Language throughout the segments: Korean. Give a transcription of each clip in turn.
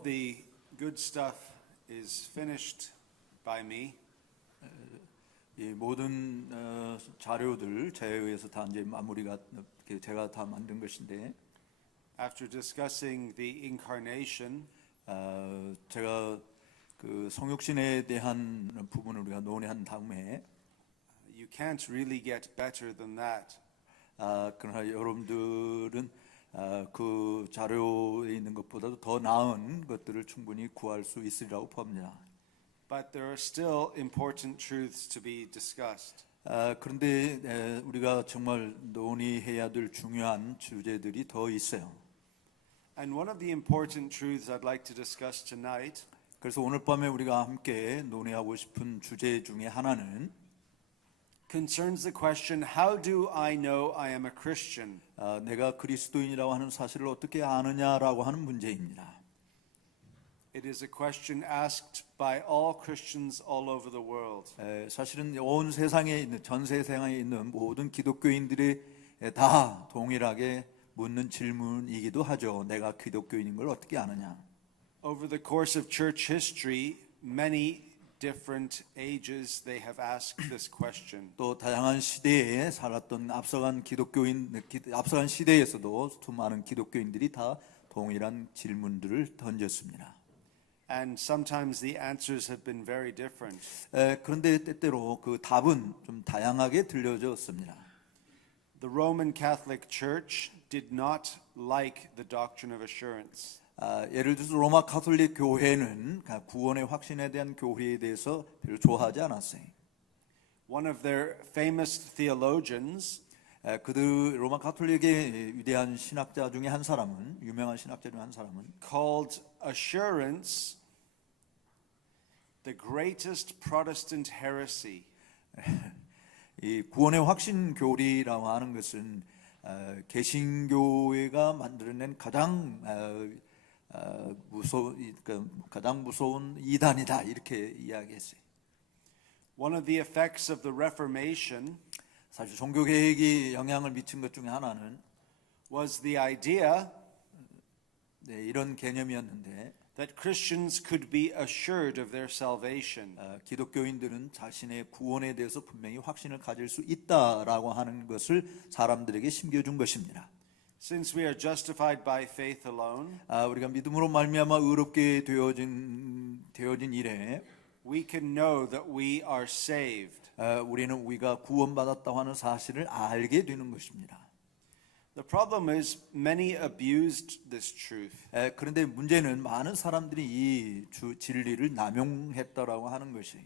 of the good stuff is finished by me. 이 모든 자료들 제에 의해서 다 이제 마무리가 제가 다 만든 것인데 After discussing the incarnation, 제가 그 성육신에 대한 부분을 우리가 논의한 다음에 you can't really get better than that. 그러나 여러분들은 그 자료에 있는 것보다도 더 나은 것들을 충분히 구할 수 있으리라고 봅니다. But there are still important truths to be discussed. 그런데 우리가 정말 논의해야 될 중요한 주제들이 더 있어요. And one of the important truths I'd like to discuss tonight 그래서 오늘 밤에 우리가 함께 논의하고 싶은 주제 중에 하나는 concerns the question, how do I know I am a Christian? 내가 그리스도인이라고 하는 사실을 어떻게 아느냐라고 하는 문제입니다. It is a question asked by all Christians all over the world. 사실은 온 세상에 있는 전 세상에 있는 모든 기독교인들이 다 동일하게 묻는 질문이기도 하죠. 내가 기독교인인 걸 어떻게 아느냐? Over the course of church history, many different ages they have asked this question. 또 다양한 시대에 살았던 앞서간 시대에서도 수많은 기독교인들이 다 동일한 질문들을 던졌습니다. And sometimes the answers have been very different. 그런데 때때로 그 답은 좀 다양하게 들려졌습니다. The Roman Catholic Church did not like the doctrine of assurance. 예를 들어서 로마 가톨릭 교회는 구원의 확신에 대한 교리에 대해서 별로 좋아하지 않았어요. One of their famous theologians 그들 로마 가톨릭의 위대한 신학자 중에 한 사람은 유명한 신학자 중에 한 사람은 called assurance the greatest Protestant heresy. 이 구원의 확신 교리라고 하는 것은 개신교회가 만들어낸 가장 무서운 이단이다 이렇게 이야기했어요. One of the effects of the Reformation 사실 종교 개혁이 영향을 미친 것 중에 하나는 was the idea 이런 개념이었는데 that Christians could be assured of their salvation. 기독교인들은 자신의 구원에 대해서 분명히 확신을 가질 수 있다라고 하는 것을 사람들에게 심겨준 것입니다. Since we are justified by faith alone, 우리가 믿음으로 말미암아 의롭게 되어진 이래 we can know that we are saved. 우리는 우리가 구원받았다고 하는 사실을 알게 되는 것입니다. The problem is many abused this truth. 그런데 문제는 많은 사람들이 이 진리를 남용했다라고 하는 것이에요.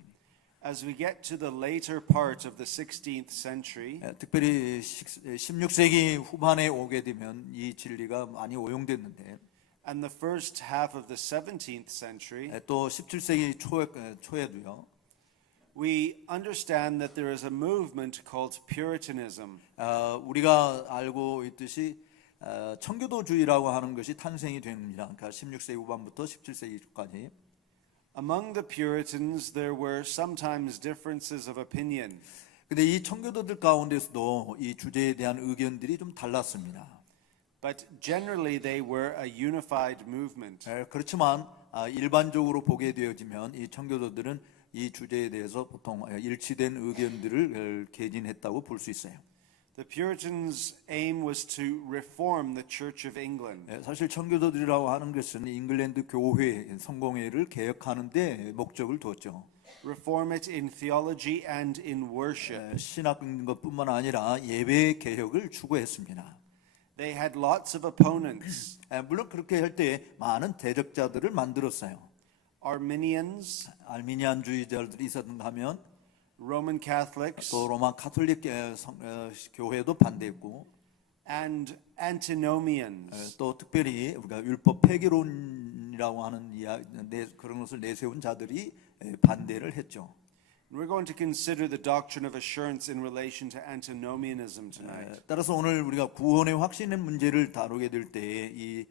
As we get to the later part of the 16th century, 특별히 16세기 후반에 오게 되면 이 진리가 많이 오용됐는데 and the first half of the 17th century, 또 17세기 초에도요. we understand that there is a movement called Puritanism. 우리가 알고 있듯이 청교도주의라고 하는 것이 탄생이 됩니다. 그러니까 16세기 후반부터 17세기까지. Among the Puritans, there were sometimes differences of opinion. 근데 이 청교도들 가운데서도 이 주제에 대한 의견들이 좀 달랐습니다. But generally, they were a unified movement. 그렇지만 일반적으로 보게 되어지면 이 청교도들은 이 주제에 대해서 보통 일치된 의견들을 개진했다고 볼 수 있어요. The Puritans' aim was to reform the Church of England. 사실 청교도들이라고 하는 것은 잉글랜드 교회 성공회를 개혁하는 데 목적을 두었죠. Reform it in theology and in worship. 신학인 것뿐만 아니라 예배 개혁을 추구했습니다. They had lots of opponents. 물론 그렇게 할 때 많은 대적자들을 만들었어요. Arminians, 알미니안주의자들이 있었는가 하면 Roman Catholics, 또 로마 가톨릭 교회도 반대했고 and Antinomians. 또 특별히 우리가 율법 폐기론이라고 하는 그런 것을 내세운 자들이 반대를 했죠. We're going to consider the doctrine of assurance in relation to antinomianism tonight. 따라서 오늘 우리가 구원의 확신의 문제를 다루게 될 때 이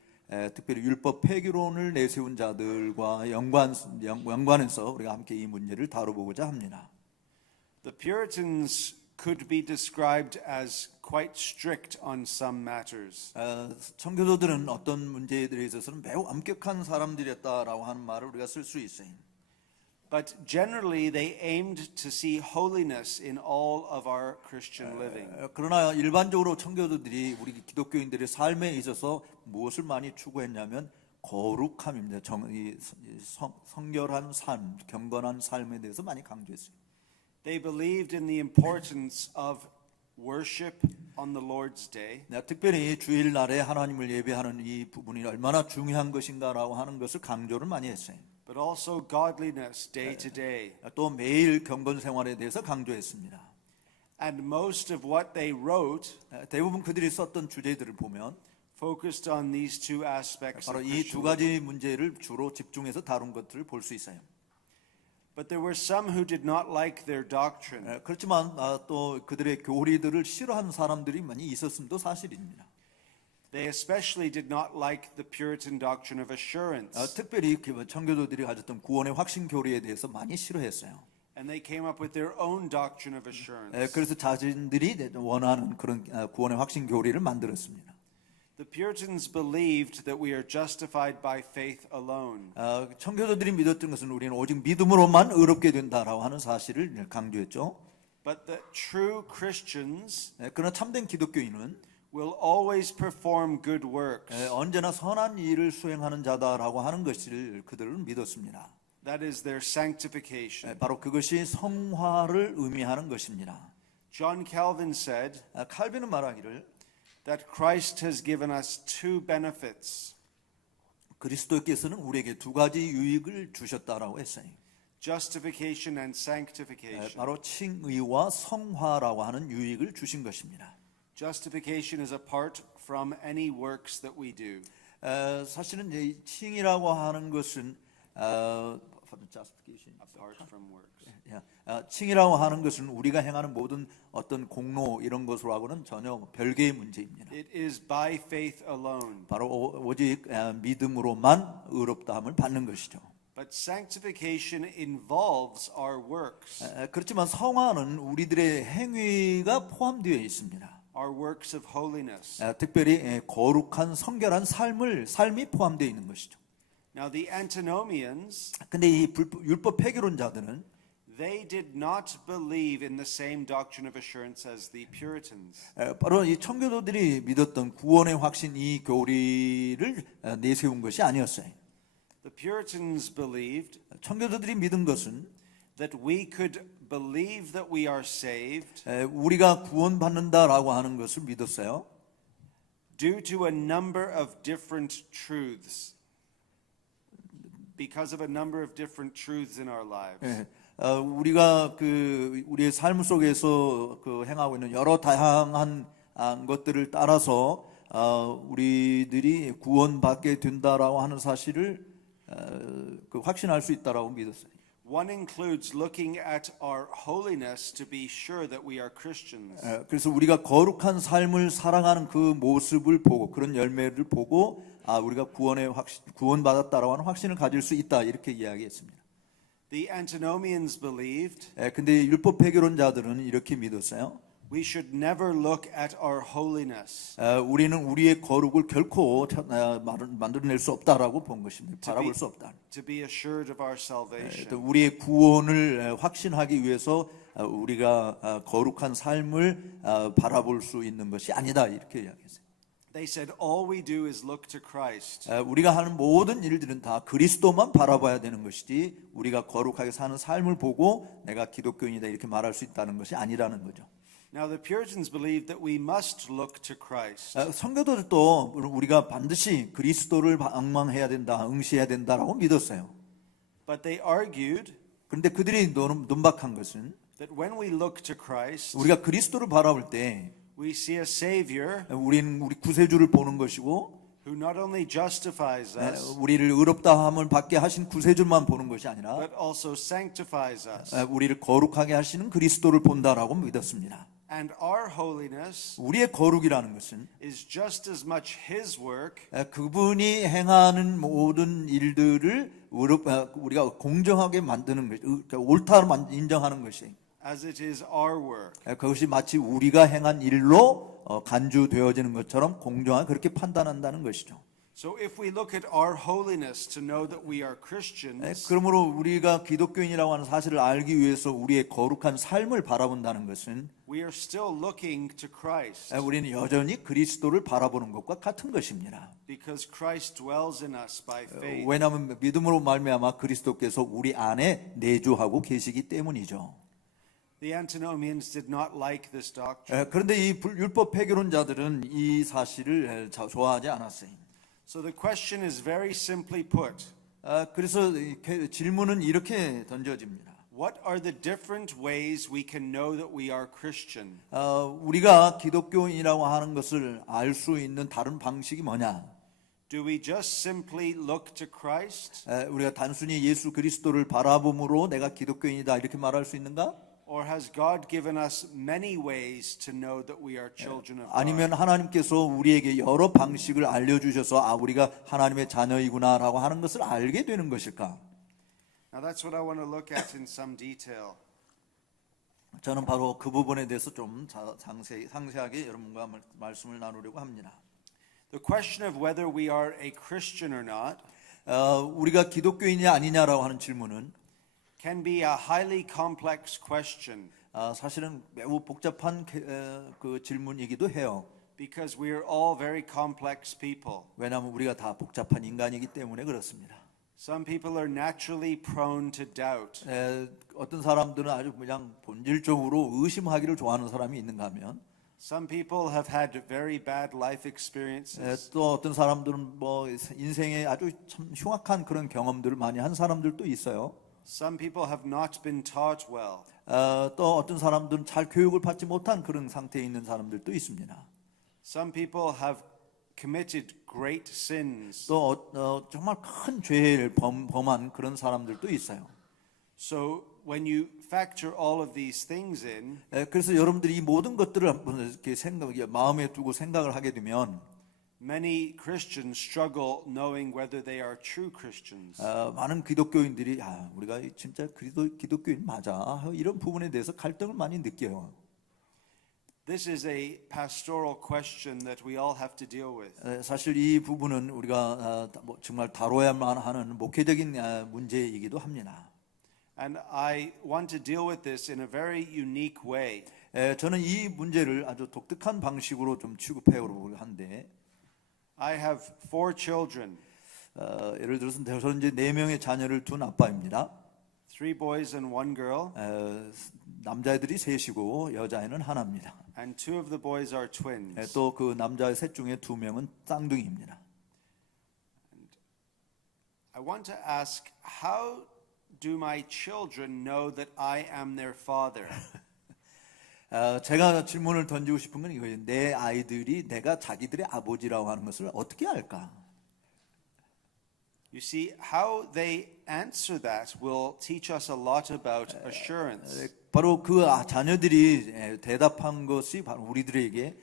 특별히 율법 폐기론을 내세운 자들과 연관해서 우리가 함께 이 문제를 다뤄보고자 합니다. The Puritans could be described as quite strict on some matters. 청교도들은 어떤 문제들에 있어서는 매우 엄격한 사람들이었다라고 하는 말을 우리가 쓸 수 있어요. But generally, they aimed to see holiness in all of our Christian living. 그러나 일반적으로 청교도들이 우리 기독교인들의 삶에 있어서 무엇을 많이 추구했냐면 거룩함입니다. 성결한 삶, 경건한 삶에 대해서 많이 강조했어요. They believed in the importance of worship on the Lord's Day. 특별히 주일날에 하나님을 예배하는 이 부분이 얼마나 중요한 것인가라고 하는 것을 강조를 많이 했어요. But also godliness day to day. 또 매일 경건 생활에 대해서 강조했습니다. And most of what they wrote 대부분 그들이 썼던 주제들을 보면 focused on these two aspects 바로 of 이 두 Christian living. 가지 문제를 주로 집중해서 다룬 것들을 볼 수 있어요. But there were some who did not like their doctrine. 그렇지만 또 그들의 교리들을 싫어하는 사람들이 많이 있었음도 사실입니다. They especially did not like the Puritan doctrine of assurance. 특별히 청교도들이 가졌던 구원의 확신 교리에 대해서 많이 싫어했어요. And they came up with their own doctrine of assurance. 그래서 자신들이 원하는 그런 구원의 확신 교리를 만들었습니다. The Puritans believed that we are justified by faith alone. 청교도들이 믿었던 것은 우리는 오직 믿음으로만 의롭게 된다라고 하는 사실을 강조했죠. But the true Christians 그러나 참된 기독교인은 will always perform good works. 언제나 선한 일을 수행하는 자다라고 하는 것을 그들은 믿었습니다. That is their sanctification. 바로 그것이 성화를 의미하는 것입니다. John Calvin said 칼빈은 말하기를 that Christ has given us two benefits. 그리스도께서는 우리에게 두 가지 유익을 주셨다라고 했어요. Justification and sanctification. 바로 칭의와 성화라고 하는 유익을 주신 것입니다. Justification is apart from any works that we do. 사실은 이 칭이라고 하는 것은 Apart from works. 칭이라고 하는 것은 우리가 행하는 모든 어떤 공로 이런 것으로하고는 전혀 별개의 문제입니다. It is by faith alone. 바로 오직 믿음으로만 의롭다함을 받는 것이죠. But sanctification involves our works. 그렇지만 성화는 우리들의 행위가 포함되어 있습니다. Our works of holiness. 특별히 거룩한 성결한 삶이 포함되어 있는 것이죠. Now the antinomians, 근데 이 율법 폐기론자들은 they did not believe in the same doctrine of assurance as the Puritans. 바로 이 청교도들이 믿었던 구원의 확신 이 교리를 내세운 것이 아니었어요. The Puritans believed 청교도들이 믿은 것은 that we could believe that we are saved 우리가 구원받는다라고 하는 것을 믿었어요. due to a number of different truths. Because of a number of different truths in our lives. 우리가 우리의 삶 속에서 행하고 있는 여러 다양한 것들을 따라서 우리들이 구원받게 된다라고 하는 사실을 확신할 수 있다라고 믿었어요. One includes looking at our holiness to be sure that we are Christians. 그래서 우리가 거룩한 삶을 살아가는 그 모습을 보고 그런 열매를 보고 우리가 구원받았다라고 하는 확신을 가질 수 있다 이렇게 이야기했습니다. The antinomians believed 근데 율법 폐기론자들은 이렇게 믿었어요. we should never look at our holiness 우리는 우리의 거룩을 결코 만들어낼 수 없다라고 본 것입니다. 바라볼 수 없다. to be assured of our salvation. 우리의 구원을 확신하기 위해서 우리가 거룩한 삶을 바라볼 수 있는 것이 아니다 이렇게 이야기했어요. They said all we do is look to Christ. 우리가 하는 모든 일들은 다 그리스도만 바라봐야 되는 것이지 우리가 거룩하게 사는 삶을 보고 내가 기독교인이다 이렇게 말할 수 있다는 것이 아니라는 거죠. Now the Puritans believed that we must look to Christ. 성교도들도 우리가 반드시 그리스도를 방망해야 된다, 응시해야 된다라고 믿었어요. But they argued 그런데 그들이 논박한 것은 that when we look to Christ, 우리가 그리스도를 바라볼 때 we see a Savior 우리는 우리 구세주를 보는 것이고 who not only justifies us, 우리를 의롭다함을 받게 하신 구세주만 보는 것이 아니라 but also sanctifies us. 우리를 거룩하게 하시는 그리스도를 본다라고 믿었습니다. And our holiness 우리의 거룩이라는 것은 is just as much His work 그분이 행하는 모든 일들을 우리가 공정하게 만드는 것, 옳다로 인정하는 것이 as it is our work. 그것이 마치 우리가 행한 일로 간주되어지는 것처럼 공정하게 그렇게 판단한다는 것이죠. So if we look at our holiness to know that we are Christians, 그러므로 우리가 기독교인이라고 하는 사실을 알기 위해서 우리의 거룩한 삶을 바라본다는 것은 we are still looking to Christ 우리는 여전히 그리스도를 바라보는 것과 같은 것입니다. because Christ dwells in us by faith. 왜냐하면 믿음으로 말미암아 그리스도께서 우리 안에 내주하고 계시기 때문이죠. The antinomians did not like this doctrine. 그런데 이 율법 폐교론자들은 이 사실을 좋아하지 않았어요. So the question is very simply put. 그래서 질문은 이렇게 던져집니다. What are the different ways we can know that we are Christian? 우리가 기독교인이라고 하는 것을 알 수 있는 다른 방식이 뭐냐? Do we just simply look to Christ? 우리가 단순히 예수 그리스도를 바라봄으로 내가 기독교인이다 이렇게 말할 수 있는가? Or has God given us many ways to know that we are children of God? 아니면 하나님께서 우리에게 여러 방식을 알려주셔서 우리가 하나님의 자녀이구나라고 하는 것을 알게 되는 것일까? Now that's what I want to look at in some detail. 저는 바로 그 부분에 대해서 좀 상세하게 여러분과 말씀을 나누려고 합니다. The question of whether we are a Christian or not 우리가 기독교인이 아니냐라고 하는 질문은 can be a highly complex question 사실은 매우 복잡한 그 질문이기도 해요. because we are all very complex people. 왜냐하면 우리가 다 복잡한 인간이기 때문에 그렇습니다. Some people are naturally prone to doubt. 어떤 사람들은 아주 그냥 본질적으로 의심하기를 좋아하는 사람이 있는가 하면 Some people have had very bad life experiences. 또 어떤 사람들은 뭐 인생에 아주 참 흉악한 그런 경험들을 많이 한 사람들도 있어요. Some people have not been taught well. 또 어떤 사람들은 잘 교육을 받지 못한 그런 상태에 있는 사람들도 있습니다. Some people have committed great sins. 또 정말 큰 죄를 범한 그런 사람들도 있어요. So when you factor all of these things in, 그래서 여러분들이 이 모든 것들을 한번 이렇게 마음에 두고 생각을 하게 되면 many Christians struggle knowing whether they are true Christians. 많은 기독교인들이 우리가 진짜 기독교인 맞아 이런 부분에 대해서 갈등을 많이 느껴요. This is a pastoral question that we all have to deal with. 사실 이 부분은 우리가 정말 다뤄야만 하는 목회적인 문제이기도 합니다. And I want to deal with this in a very unique way. 저는 이 문제를 아주 독특한 방식으로 좀 취급해오려고 하는데 I have 4 children. 예를 들어서 저는 이제 4명의 자녀를 둔 아빠입니다. 3 boys and 1 girl. 남자애들이 셋이고 여자애는 하나입니다. And 2 of the boys are twins. 또 그 남자 셋 중에 2명은 쌍둥이입니다. I want to ask, how do my children know that I am their father? 제가 질문을 던지고 싶은 건 이거예요. 내 아이들이 내가 자기들의 아버지라고 하는 것을 어떻게 알까? You see, how they answer that will teach us a lot about assurance. 바로 그 자녀들이 대답한 것이 바로 우리들에게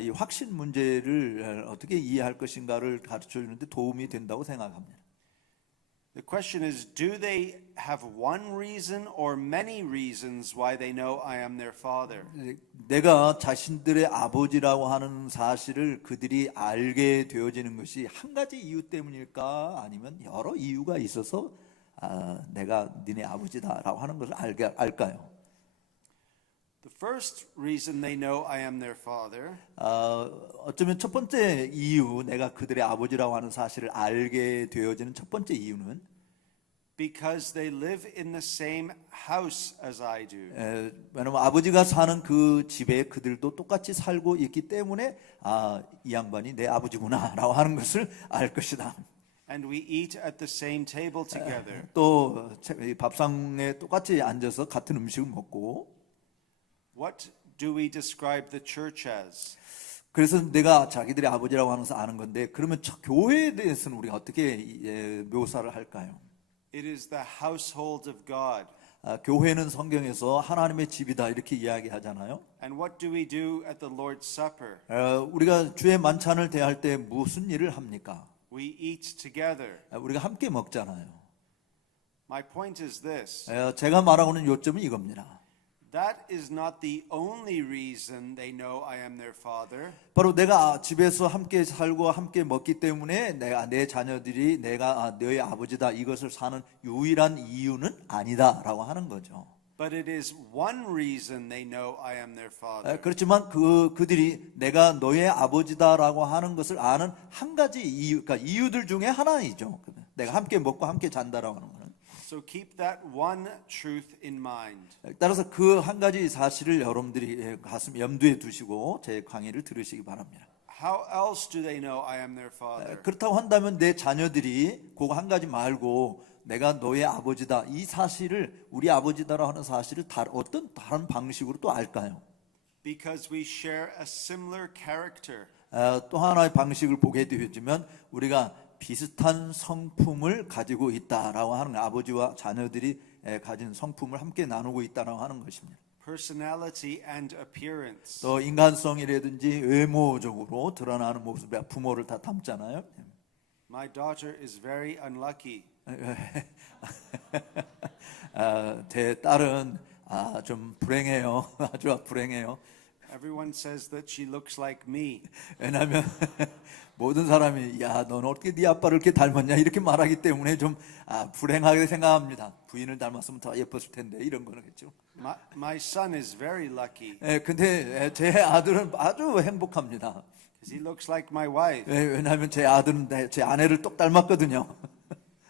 이 확신 문제를 어떻게 이해할 것인가를 가르쳐 주는데 도움이 된다고 생각합니다. The question is, do they have one reason or many reasons why they know I am their father? 내가 자신들의 아버지라고 하는 사실을 그들이 알게 되어지는 것이 한 가지 이유 때문일까? 아니면 여러 이유가 있어서 내가 니네 아버지다라고 하는 것을 알까요? The first reason they know I am their father 어쩌면 첫 번째 이유, 내가 그들의 아버지라고 하는 사실을 알게 되어지는 첫 번째 이유는 because they live in the same house as I do. 왜냐면 아버지가 사는 그 집에 그들도 똑같이 살고 있기 때문에 이 양반이 내 아버지구나라고 하는 것을 알 것이다. And we eat at the same table together. 또 밥상에 똑같이 앉아서 같은 음식을 먹고 What do we describe the church as? 그래서 내가 자기들의 아버지라고 하면서 아는 건데 그러면 교회에 대해서는 우리가 어떻게 묘사를 할까요? It is the household of God. 교회는 성경에서 하나님의 집이다 이렇게 이야기하잖아요. And what do we do at the Lord's Supper? 우리가 주의 만찬을 대할 때 무슨 일을 합니까? We eat together. 우리가 함께 먹잖아요. My point is this. 제가 말하고는 요점은 이겁니다. That is not the only reason they know I am their father. 바로 내가 집에서 함께 살고 함께 먹기 때문에 내 자녀들이 내가 너의 아버지다 이것을 사는 유일한 이유는 아니다라고 하는 거죠. But it is one reason they know I am their father. 그렇지만 그들이 내가 너의 아버지다라고 하는 것을 아는 한 가지 이유, 그러니까 이유들 중에 하나이죠. 내가 함께 먹고 함께 잔다라고 하는 거는. So keep that one truth in mind. 따라서 그 한 가지 사실을 여러분들이 가슴 염두에 두시고 제 강의를 들으시기 바랍니다. How else do they know I am their father? 그렇다고 한다면 내 자녀들이 그거 한 가지 말고 내가 너의 아버지다 이 사실을 우리 아버지다라고 하는 사실을 어떤 다른 방식으로 또 알까요? Because we share a similar character. 또 하나의 방식을 보게 되어지면 우리가 비슷한 성품을 가지고 있다라고 하는 아버지와 자녀들이 가진 성품을 함께 나누고 있다라고 하는 것입니다. Personality and appearance. 또 인간성이라든지 외모적으로 드러나는 모습, 부모를 다 닮잖아요. My daughter is very unlucky. 제 딸은 좀 불행해요. 아주 불행해요. Everyone says that she looks like me. 왜냐하면 모든 사람이 야, 너는 어떻게 네 아빠를 이렇게 닮았냐 이렇게 말하기 때문에 좀 불행하게 생각합니다. 부인을 닮았으면 더 예뻤을 텐데 이런 거겠죠. My son is very lucky 근데 제 아들은 아주 행복합니다. because he looks like my wife. 왜냐하면 제 아들은 제 아내를 똑 닮았거든요.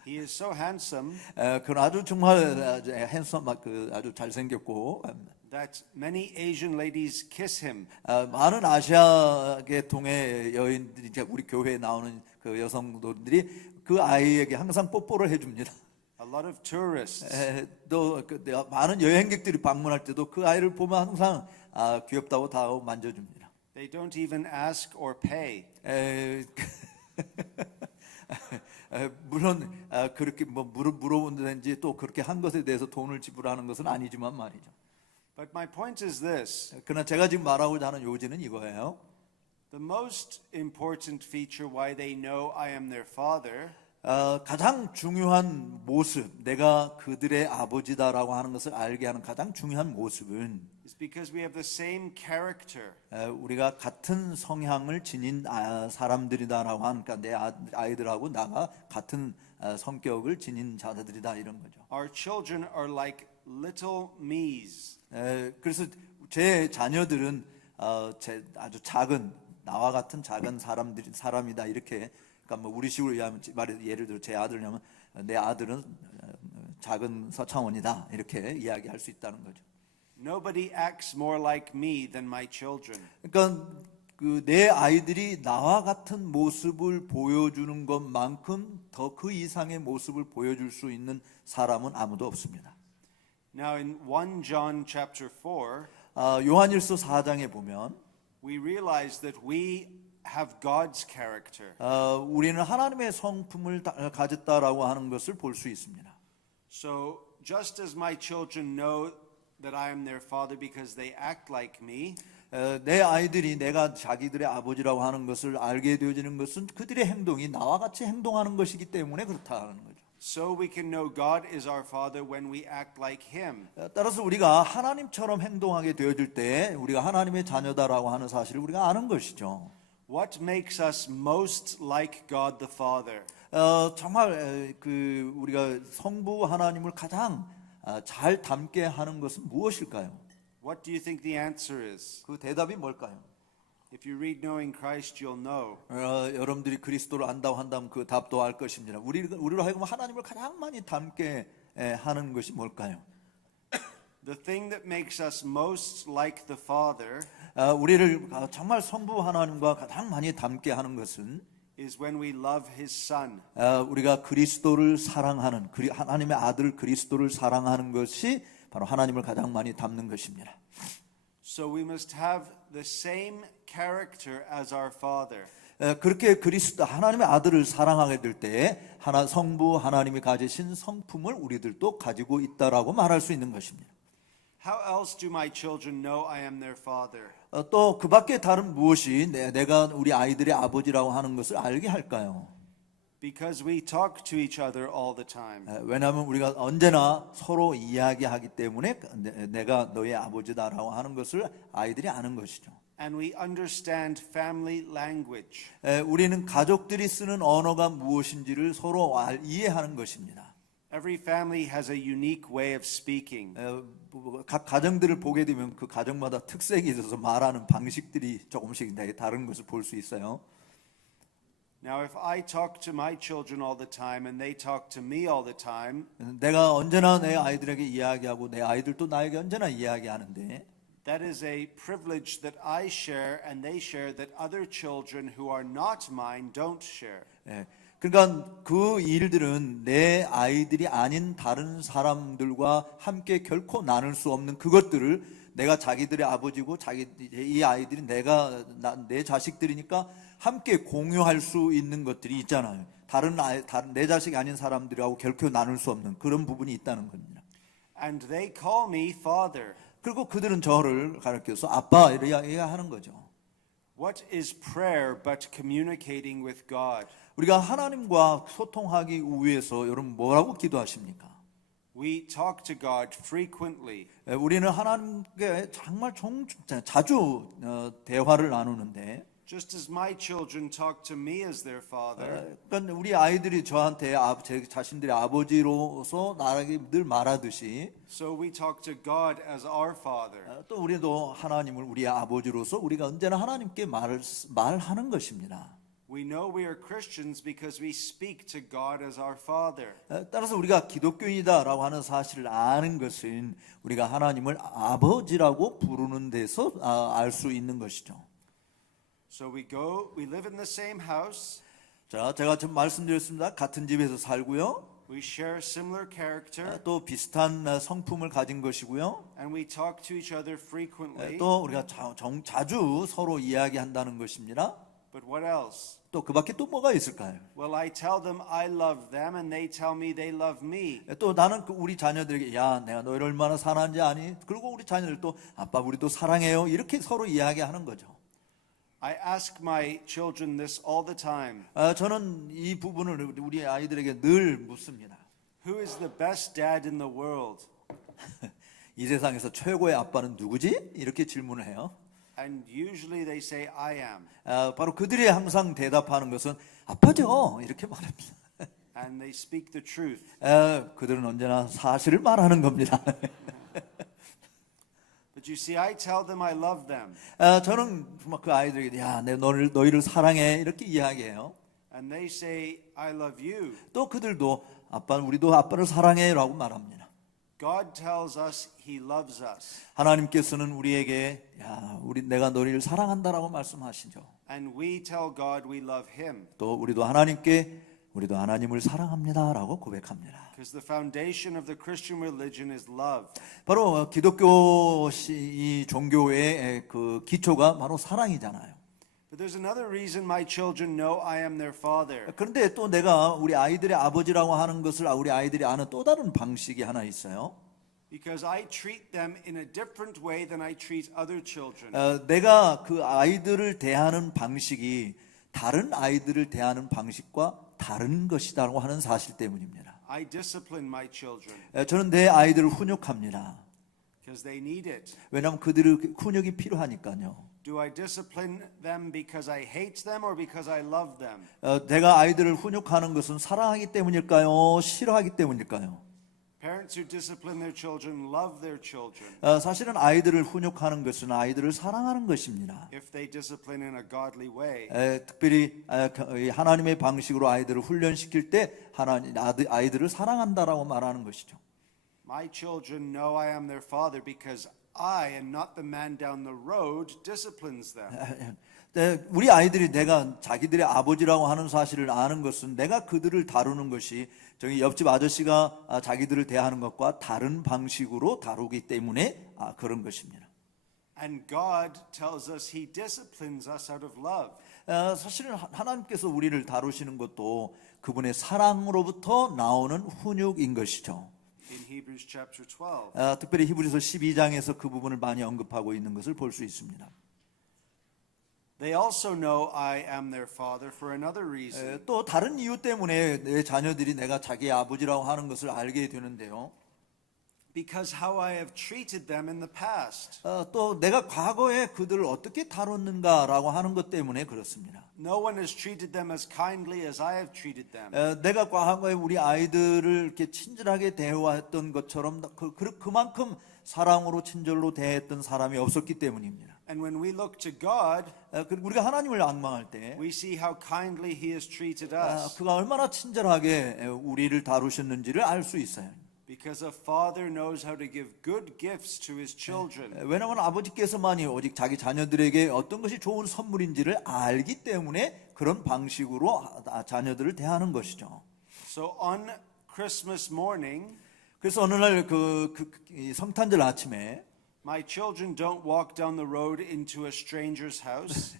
He is so handsome 그건 아주 정말 핸섬 아주 잘생겼고 that many Asian ladies kiss him. 많은 아시아 계통의 여인들이 이제 우리 교회에 나오는 그 여성들이 그 아이에게 항상 뽀뽀를 해줍니다. A lot of tourists. 또 많은 여행객들이 방문할 때도 그 아이를 보면 항상 귀엽다고 다 만져줍니다. They don't even ask or pay. 물론 그렇게 뭐 물어본다든지 또 그렇게 한 것에 대해서 돈을 지불하는 것은 아니지만 말이죠. But my point is this. 그러나 제가 지금 말하고자 하는 요지는 이거예요. The most important feature why they know I am their father 가장 중요한 모습, 내가 그들의 아버지다라고 하는 것을 알게 하는 가장 중요한 모습은 is because we have the same character. 우리가 같은 성향을 지닌 사람들이다라고 하니까 내 아이들하고 나가 같은 성격을 지닌 자들이다 이런 거죠. Our children are like little me's. 그래서 제 자녀들은 아주 작은 나와 같은 작은 사람이다 이렇게 그러니까 뭐 우리식으로 예를 들어 제 아들이라면 내 아들은 작은 서창원이다 이렇게 이야기할 수 있다는 거죠. Nobody acts more like me than my children. 그러니까 내 아이들이 나와 같은 모습을 보여주는 것만큼 더 그 이상의 모습을 보여줄 수 있는 사람은 아무도 없습니다. Now in 1 John chapter 4, 요한일서 4장에 보면 we realize that we have God's character. 우리는 하나님의 성품을 가졌다라고 하는 것을 볼 수 있습니다. So just as my children know that I am their father because they act like me, 내 아이들이 내가 자기들의 아버지라고 하는 것을 알게 되어지는 것은 그들의 행동이 나와 같이 행동하는 것이기 때문에 그렇다는 거죠. so we can know God is our father when we act like him. 따라서 우리가 하나님처럼 행동하게 되어질 때 우리가 하나님의 자녀다라고 하는 사실을 우리가 아는 것이죠. What makes us most like God the Father? 정말 우리가 성부 하나님을 가장 잘 닮게 하는 것은 무엇일까요? What do you think the answer is? 그 대답이 뭘까요? If you read Knowing Christ, you'll know. 여러분들이 그리스도를 안다고 한다면 그 답도 알 것입니다. 우리로 하여금 하나님을 가장 많이 닮게 하는 것이 뭘까요? The thing that makes us most like the Father 우리를 정말 성부 하나님과 가장 많이 닮게 하는 것은 is when we love His Son. 우리가 그리스도를 사랑하는 하나님의 아들 그리스도를 사랑하는 것이 바로 하나님을 가장 많이 닮는 것입니다. So we must have the same character as our Father. 그렇게 그리스도 하나님의 아들을 사랑하게 될 때 성부 하나님이 가지신 성품을 우리들도 가지고 있다라고 말할 수 있는 것입니다. How else do my children know I am their father? 또 그 밖에 다른 무엇이 내가 우리 아이들의 아버지라고 하는 것을 알게 할까요? Because we talk to each other all the time. 왜냐하면 우리가 언제나 서로 이야기하기 때문에 내가 너의 아버지다라고 하는 것을 아이들이 아는 것이죠. And we understand family language. 우리는 가족들이 쓰는 언어가 무엇인지를 서로 이해하는 것입니다. Every family has a unique way of speaking. 각 가정들을 보게 되면 그 가정마다 특색이 있어서 말하는 방식들이 조금씩 다른 것을 볼 수 있어요. Now, if I talk to my children all the time and they talk to me all the time, 내가 언제나 내 아이들에게 이야기하고 내 아이들도 나에게 언제나 이야기하는데 that is a privilege that I share and they share that other children who are not mine don't share. 그러니까 그 일들은 내 아이들이 아닌 다른 사람들과 함께 결코 나눌 수 없는 그것들을 내가 자기들의 아버지고 이 아이들이 내 자식들이니까 함께 공유할 수 있는 것들이 있잖아요. 다른 내 자식이 아닌 사람들하고 결코 나눌 수 없는 그런 부분이 있다는 겁니다. And they call me father. 그리고 그들은 저를 가르쳐서 아빠 이렇게 하는 거죠. What is prayer but communicating with God? 우리가 하나님과 소통하기 위해서 여러분 뭐라고 기도하십니까? We talk to God frequently. 우리는 하나님께 정말 자주 대화를 나누는데 Just as my children talk to me as their father, 그러니까 우리 아이들이 저한테 제 자신들의 아버지로서 나에게 늘 말하듯이 so we talk to God as our father. 또 우리도 하나님을 우리의 아버지로서 우리가 언제나 하나님께 말하는 것입니다. We know we are Christians because we speak to God as our father. 따라서 우리가 기독교인이다라고 하는 사실을 아는 것은 우리가 하나님을 아버지라고 부르는 데서 알 수 있는 것이죠. So we live in the same house. 자, 제가 지금 말씀드렸습니다. 같은 집에서 살고요. We share similar character. 또 비슷한 성품을 가진 것이고요. And we talk to each other frequently. 또 우리가 자주 서로 이야기한다는 것입니다. But what else? 또 그 밖에 또 뭐가 있을까요? Well, I tell them I love them and they tell me they love me. 또 나는 우리 자녀들에게 야 내가 너희를 얼마나 사랑하는지 아니? 그리고 우리 자녀들도 아빠 우리도 사랑해요. 이렇게 서로 이야기하는 거죠. I ask my children this all the time. 저는 이 부분을 우리 아이들에게 늘 묻습니다. Who is the best dad in the world? 이 세상에서 최고의 아빠는 누구지? 이렇게 질문을 해요. And usually they say I am. 바로 그들이 항상 대답하는 것은 아빠죠. 이렇게 말합니다. And they speak the truth. 그들은 언제나 사실을 말하는 겁니다. But you see, I tell them I love them. 저는 그 아이들에게 야, 내 너희를 사랑해 이렇게 이야기해요. And they say I love you. 또 그들도 우리도 아빠를 사랑해라고 말합니다. God tells us He loves us. 하나님께서는 우리에게 내가 너희를 사랑한다라고 말씀하시죠. And we tell God we love Him. 또 우리도 하나님을 사랑합니다라고 고백합니다. Because the foundation of the Christian religion is love. 바로 기독교 이 종교의 그 기초가 바로 사랑이잖아요. But there's another reason my children know I am their father. 그런데 또 내가 우리 아이들의 아버지라고 하는 것을 우리 아이들이 아는 또 다른 방식이 하나 있어요. Because I treat them in a different way than I treat other children. 내가 그 아이들을 대하는 방식이 다른 아이들을 대하는 방식과 다른 것이다라고 하는 사실 때문입니다. I discipline my children 저는 내 아이들을 훈육합니다. because they need it. 왜냐하면 그들의 훈육이 필요하니까요. Do I discipline them because I hate them or because I love them? 내가 아이들을 훈육하는 것은 사랑하기 때문일까요? 싫어하기 때문일까요? Parents who discipline their children love their children. 사실은 아이들을 훈육하는 것은 아이들을 사랑하는 것입니다. If they discipline in a godly way. 특별히 하나님의 방식으로 아이들을 훈련시킬 때 아이들을 사랑한다라고 말하는 것이죠. My children know I am their father because I and not the man down the road disciplines them. 우리 아이들이 내가 자기들의 아버지라고 하는 사실을 아는 것은 내가 그들을 다루는 것이 저기 옆집 아저씨가 자기들을 대하는 것과 다른 방식으로 다루기 때문에 그런 것입니다. And God tells us He disciplines us out of love. 사실은 하나님께서 우리를 다루시는 것도 그분의 사랑으로부터 나오는 훈육인 것이죠. In Hebrews chapter 12. 특별히 히브리서 12장에서 그 부분을 많이 언급하고 있는 것을 볼 수 있습니다. They also know I am their father for another reason. 또 다른 이유 때문에 내 자녀들이 내가 자기의 아버지라고 하는 것을 알게 되는데요. Because how I have treated them in the past. 또 내가 과거에 그들을 어떻게 다뤘는가라고 하는 것 때문에 그렇습니다. No one has treated them as kindly as I have treated them. 내가 과거에 우리 아이들을 이렇게 친절하게 대화했던 것처럼 그만큼 사랑으로 친절로 대했던 사람이 없었기 때문입니다. And when we look to God, 그리고 우리가 하나님을 앙망할 때 we see how kindly He has treated us. 그가 얼마나 친절하게 우리를 다루셨는지를 알 수 있어요. Because a father knows how to give good gifts to his children. 왜냐하면 아버지께서만이 오직 자기 자녀들에게 어떤 것이 좋은 선물인지를 알기 때문에 그런 방식으로 자녀들을 대하는 것이죠. So on Christmas morning, 그래서 어느 날 이 성탄절 아침에 my children don't walk down the road into a stranger's house.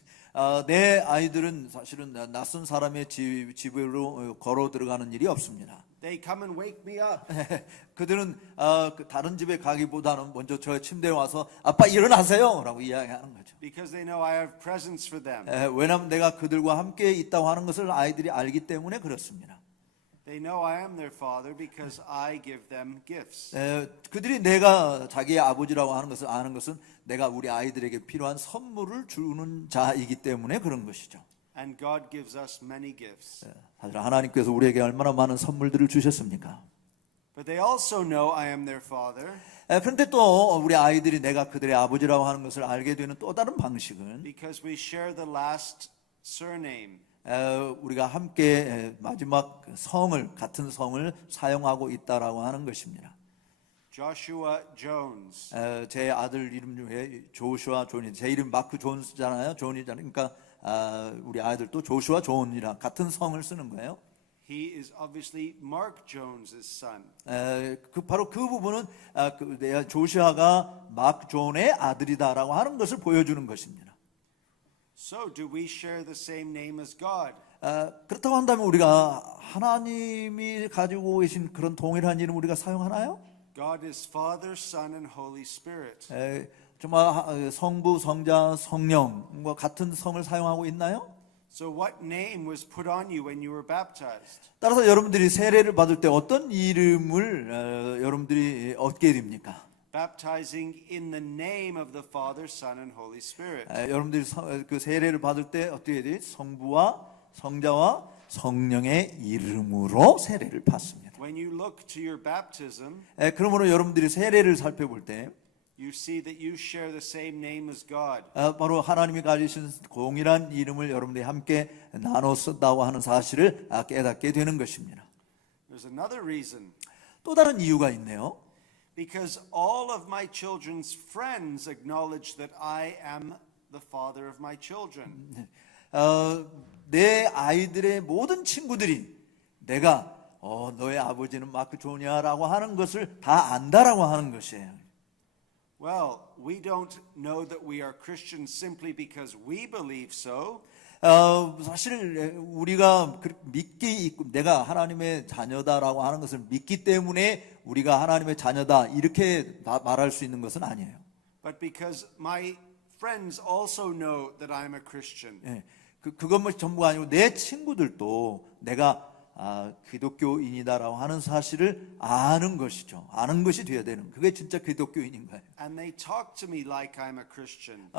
내 아이들은 사실은 낯선 사람의 집으로 걸어 들어가는 일이 없습니다. They come and wake me up. 그들은 다른 집에 가기보다는 먼저 저 침대에 와서 아빠 일어나세요라고 이야기하는 거죠. Because they know I have presents for them. 왜냐하면 내가 그들과 함께 있다고 하는 것을 아이들이 알기 때문에 그렇습니다. They know I am their father because I give them gifts. 그들이 내가 자기의 아버지라고 하는 것을 아는 것은 내가 우리 아이들에게 필요한 선물을 주는 자이기 때문에 그런 것이죠. And God gives us many gifts. 사실 하나님께서 우리에게 얼마나 많은 선물들을 주셨습니까? But they also know I am their father 그런데 또 우리 아이들이 내가 그들의 아버지라고 하는 것을 알게 되는 또 다른 방식은 because we share the last surname. 우리가 함께 마지막 성을 같은 성을 사용하고 있다라고 하는 것입니다. Joshua Jones. 제 아들 이름 중에 조슈아 존이 제 이름 마크 존스잖아요. 존이잖아요. 그러니까 우리 아이들도 조슈아 존이랑 같은 성을 쓰는 거예요. He is obviously Mark Jones's son. 바로 그 부분은 조슈아가 마크 존의 아들이다라고 하는 것을 보여주는 것입니다. So do we share the same name as God? 그렇다고 한다면 우리가 하나님이 가지고 계신 그런 동일한 이름 우리가 사용하나요? God is Father, Son, and Holy Spirit. 정말 성부, 성자, 성령과 같은 성을 사용하고 있나요? So what name was put on you when you were baptized? 따라서 여러분들이 세례를 받을 때 어떤 이름을 여러분들이 얻게 됩니까? Baptizing in the name of the Father, Son, and Holy Spirit. 여러분들이 그 세례를 받을 때 어떻게 돼요? 성부와 성자와 성령의 이름으로 세례를 받습니다. When you look to your baptism, 그러므로 여러분들이 세례를 살펴볼 때 you see that you share the same name as God. 바로 하나님이 가지신 동일한 이름을 여러분들이 함께 나눠 쓴다고 하는 사실을 깨닫게 되는 것입니다. There's another reason. 또 다른 이유가 있네요. Because all of my children's friends acknowledge that I am the father of my children. 내 아이들의 모든 친구들이 내가 너의 아버지는 마크 존이야라고 하는 것을 다 안다라고 하는 것이에요. Well, we don't know that we are Christians simply because we believe so. 사실 우리가 내가 하나님의 자녀다라고 하는 것을 믿기 때문에 우리가 하나님의 자녀다 이렇게 말할 수 있는 것은 아니에요. But because my friends also know that I'm a Christian. 그것만 전부가 아니고 내 친구들도 내가 기독교인이다라고 하는 사실을 아는 것이죠. 아는 것이 되어야 되는. 그게 진짜 기독교인인 거예요. And they talk to me like I'm a Christian.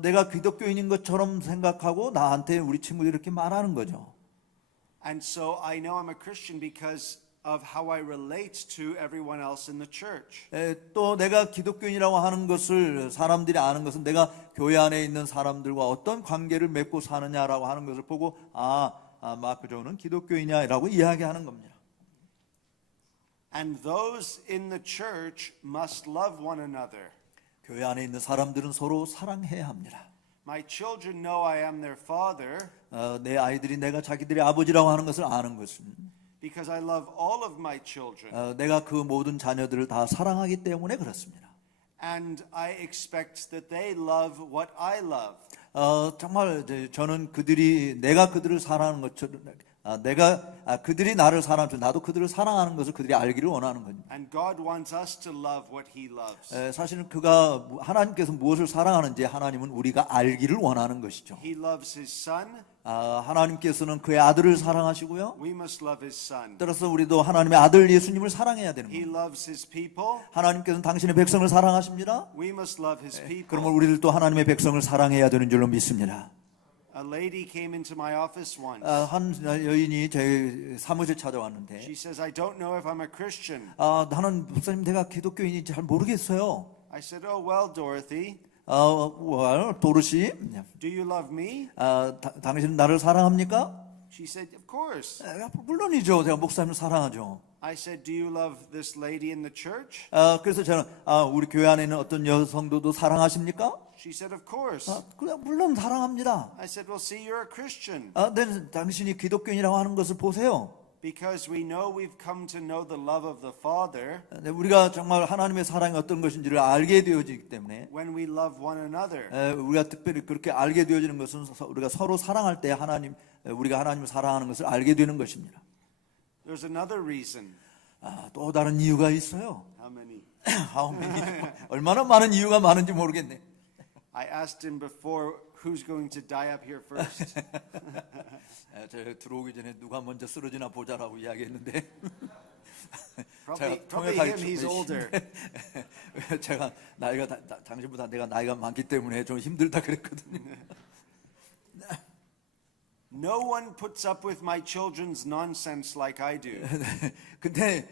내가 기독교인인 것처럼 생각하고 나한테 우리 친구들이 이렇게 말하는 거죠. And so I know I'm a Christian because of how I relate to everyone else in the church. 또 내가 기독교인이라고 하는 것을 사람들이 아는 것은 내가 교회 안에 있는 사람들과 어떤 관계를 맺고 사느냐라고 하는 것을 보고 마크 존은 기독교인이야라고 이야기하는 겁니다. And those in the church must love one another. 교회 안에 있는 사람들은 서로 사랑해야 합니다. My children know I am their father 내 아이들이 내가 자기들의 아버지라고 하는 것을 아는 것은 because I love all of my children. 내가 그 모든 자녀들을 다 사랑하기 때문에 그렇습니다. And I expect that they love what I love. 정말 저는 내가 그들을 사랑하는 것처럼 그들이 나를 사랑하죠. 나도 그들을 사랑하는 것을 그들이 알기를 원하는 겁니다. And God wants us to love what He loves. 사실은 하나님께서 무엇을 사랑하는지 하나님은 우리가 알기를 원하는 것이죠. He loves His Son. 하나님께서는 그의 아들을 사랑하시고요. We must love His Son. 따라서 우리도 하나님의 아들 예수님을 사랑해야 되는 He 겁니다. loves His people. 하나님께서는 당신의 백성을 사랑하십니다. We must love His people. 그러면 우리들도 하나님의 백성을 사랑해야 되는 줄로 믿습니다. A lady came into my office once. 한 여인이 제 사무실 찾아왔는데 She says, I don't know if I'm a Christian. 나는 목사님 내가 기독교인인지 잘 모르겠어요. I said, oh, well, Dorothy, 도르시, do you love me? 당신 나를 사랑합니까? She said, of course. 물론이죠. 제가 목사님을 사랑하죠. I said, do you love this lady in the church? 그래서 저는 우리 교회 안에 있는 어떤 여성도도 사랑하십니까? She said, of course. 그냥 물론 사랑합니다. I said, well, see, you're a Christian. 네, 당신이 기독교인이라고 하는 것을 보세요. Because we know we've come to know the love of the Father 네, 우리가 정말 하나님의 사랑이 어떤 것인지를 알게 되어지기 때문에 when we love one another. 우리가 특별히 그렇게 알게 되어지는 것은 우리가 서로 사랑할 때 우리가 하나님을 사랑하는 것을 알게 되는 것입니다. There's another reason. 또 다른 이유가 있어요. How many? 얼마나 많은 이유가 많은지 모르겠네. I asked him before, who's going to die up here first? 제가 들어오기 전에 누가 먼저 쓰러지나 보자라고 이야기했는데 Probably him, he's older. 제가 나이가 당신보다 내가 나이가 많기 때문에 좀 힘들다 그랬거든요. No one puts up with my children's nonsense like I do. 근데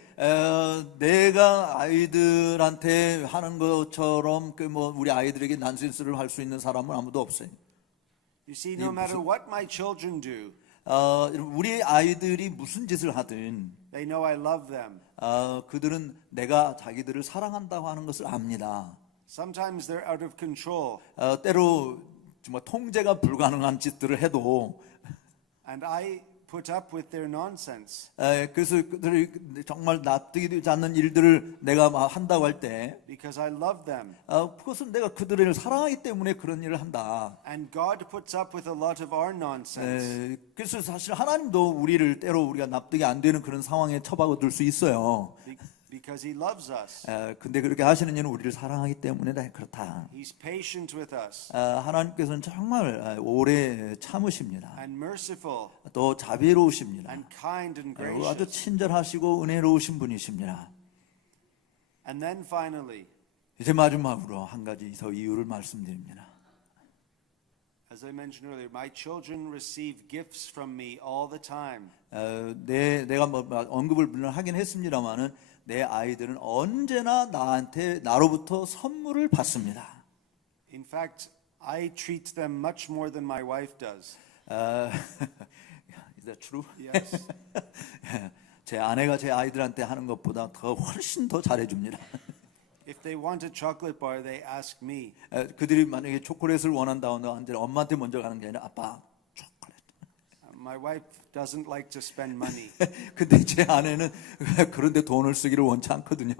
내가 아이들한테 하는 것처럼 우리 아이들에게 난센스를 할 수 있는 사람은 아무도 없어요. You see, no matter what my children do, 우리 아이들이 무슨 짓을 하든 they know I love them. 그들은 내가 자기들을 사랑한다고 하는 것을 압니다. Sometimes they're out of control, 때로 정말 통제가 불가능한 짓들을 해도 and I put up with their nonsense 그래서 그들이 정말 납득이 되지 않는 일들을 내가 한다고 할 때 because I love them. 그것은 내가 그들을 사랑하기 때문에 그런 일을 한다. And God puts up with a lot of our nonsense. 그래서 사실 하나님도 우리를 때로 우리가 납득이 안 되는 그런 상황에 처박아둘 수 있어요. Because He loves us. 근데 그렇게 하시는 이유는 우리를 사랑하기 때문에 그렇다. He's patient with us 하나님께서는 정말 오래 참으십니다. and merciful 또 자비로우십니다. and kind and 아주 gracious. 친절하시고 은혜로우신 분이십니다. And then finally, 이제 마지막으로 한 가지 더 이유를 말씀드립니다. as I mentioned earlier, my children receive gifts from me all the time. 내가 언급을 물론 하긴 했습니다만은 내 아이들은 언제나 나로부터 선물을 받습니다. In fact, I treat them much more than my wife does. Is that true? Yes. 제 아내가 제 아이들한테 하는 것보다 훨씬 더 잘해줍니다. If they want a chocolate bar, they ask me. 그들이 만약에 초콜릿을 원한다고 하는데 엄마한테 먼저 가는 게 아니라 아빠 초콜릿. My wife doesn't like to spend money, 근데 제 아내는 그런데 돈을 쓰기를 원치 않거든요.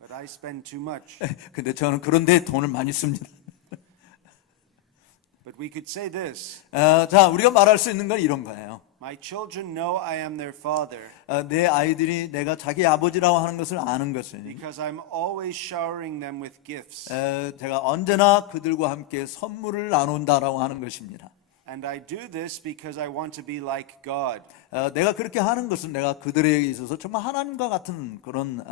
but I spend too much. 근데 저는 그런데 돈을 많이 씁니다. But we could say this. 자, 우리가 말할 수 있는 건 이런 거예요. My children know I am their father 내 아이들이 내가 자기 아버지라고 하는 것을 아는 것은 because I'm always showering them with gifts. 제가 언제나 그들과 함께 선물을 나눈다라고 하는 것입니다. And I do this because I want to be like God. 내가 그렇게 하는 것은 내가 그들에게 있어서 정말 하나님과 같은 그런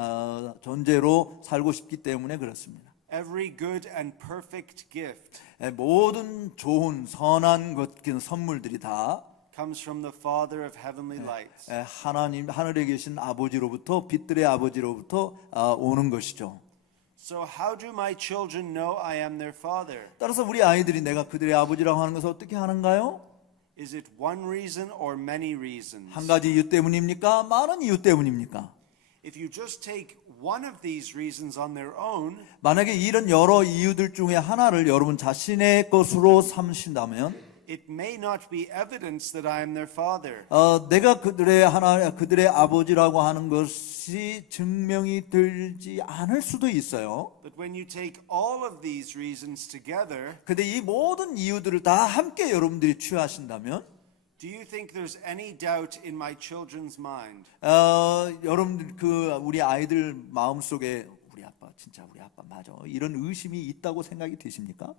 존재로 살고 싶기 때문에 그렇습니다. Every good and perfect gift 모든 좋은 선한 선물들이 다 comes from the Father of heavenly lights. 하나님 하늘에 계신 아버지로부터 빛들의 아버지로부터 오는 것이죠. So how do my children know I am their father? 따라서 우리 아이들이 내가 그들의 아버지라고 하는 것을 어떻게 하는가요? Is it one reason or many reasons? 한 가지 이유 때문입니까? 많은 이유 때문입니까? If you just take one of these reasons on their own, 만약에 이런 여러 이유들 중에 하나를 여러분 자신의 것으로 삼신다면 it may not be evidence that I am their father. 내가 그들의 아버지라고 하는 것이 증명이 되지 않을 수도 있어요. But when you take all of these reasons together, 근데 이 모든 이유들을 다 함께 여러분들이 취하신다면 do Do you think there's any doubt in my children's mind 여러분들 우리 아이들 마음 속에 우리 아빠 진짜 우리 아빠 맞아 이런 의심이 있다고 생각이 되십니까?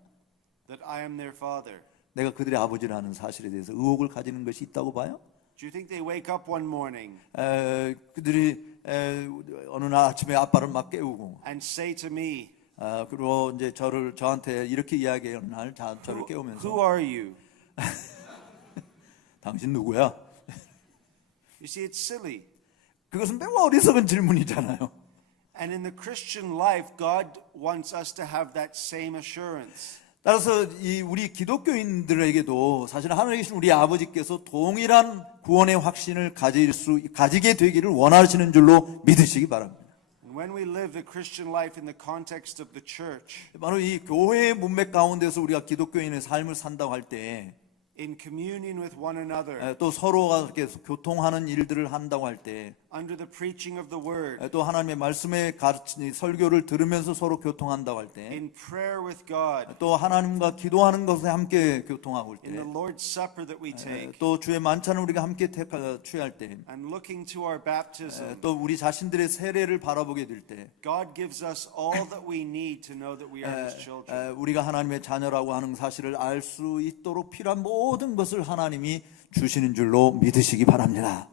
that I am their father? 내가 그들의 아버지라는 사실에 대해서 의혹을 가지는 것이 있다고 봐요? Do you think they wake up one morning 그들이 어느 날 아침에 아빠를 막 깨우고 and say to me, 그리고 이제 저한테 이렇게 이야기해요. 날 저를 깨우면서 who are you? 당신 누구야? You see, it's silly. 그것은 매우 어리석은 질문이잖아요. And in the Christian life, God wants us to have that same assurance. 따라서 이 우리 기독교인들에게도 사실 하늘에 계신 우리 아버지께서 동일한 구원의 확신을 가지게 되기를 원하시는 줄로 믿으시기 바랍니다. And when we live the Christian life in the context of the church, 바로 이 교회의 문맥 가운데서 우리가 기독교인의 삶을 산다고 할 때 in communion with one another, 또 서로가 이렇게 교통하는 일들을 한다고 할 때 under the preaching of the word, 또 하나님의 말씀의 설교를 들으면서 서로 교통한다고 할 때 in prayer with God, 또 하나님과 기도하는 것에 함께 교통하고 올 in the 때 Lord's Supper that we take, 또 주의 만찬을 우리가 함께 취할 때 and looking to our baptism, 또 우리 자신들의 세례를 바라보게 될 때 God gives us all that we need to know that we are His children. 우리가 하나님의 자녀라고 하는 사실을 알 수 있도록 필요한 모든 것을 하나님이 주시는 줄로 믿으시기 바랍니다.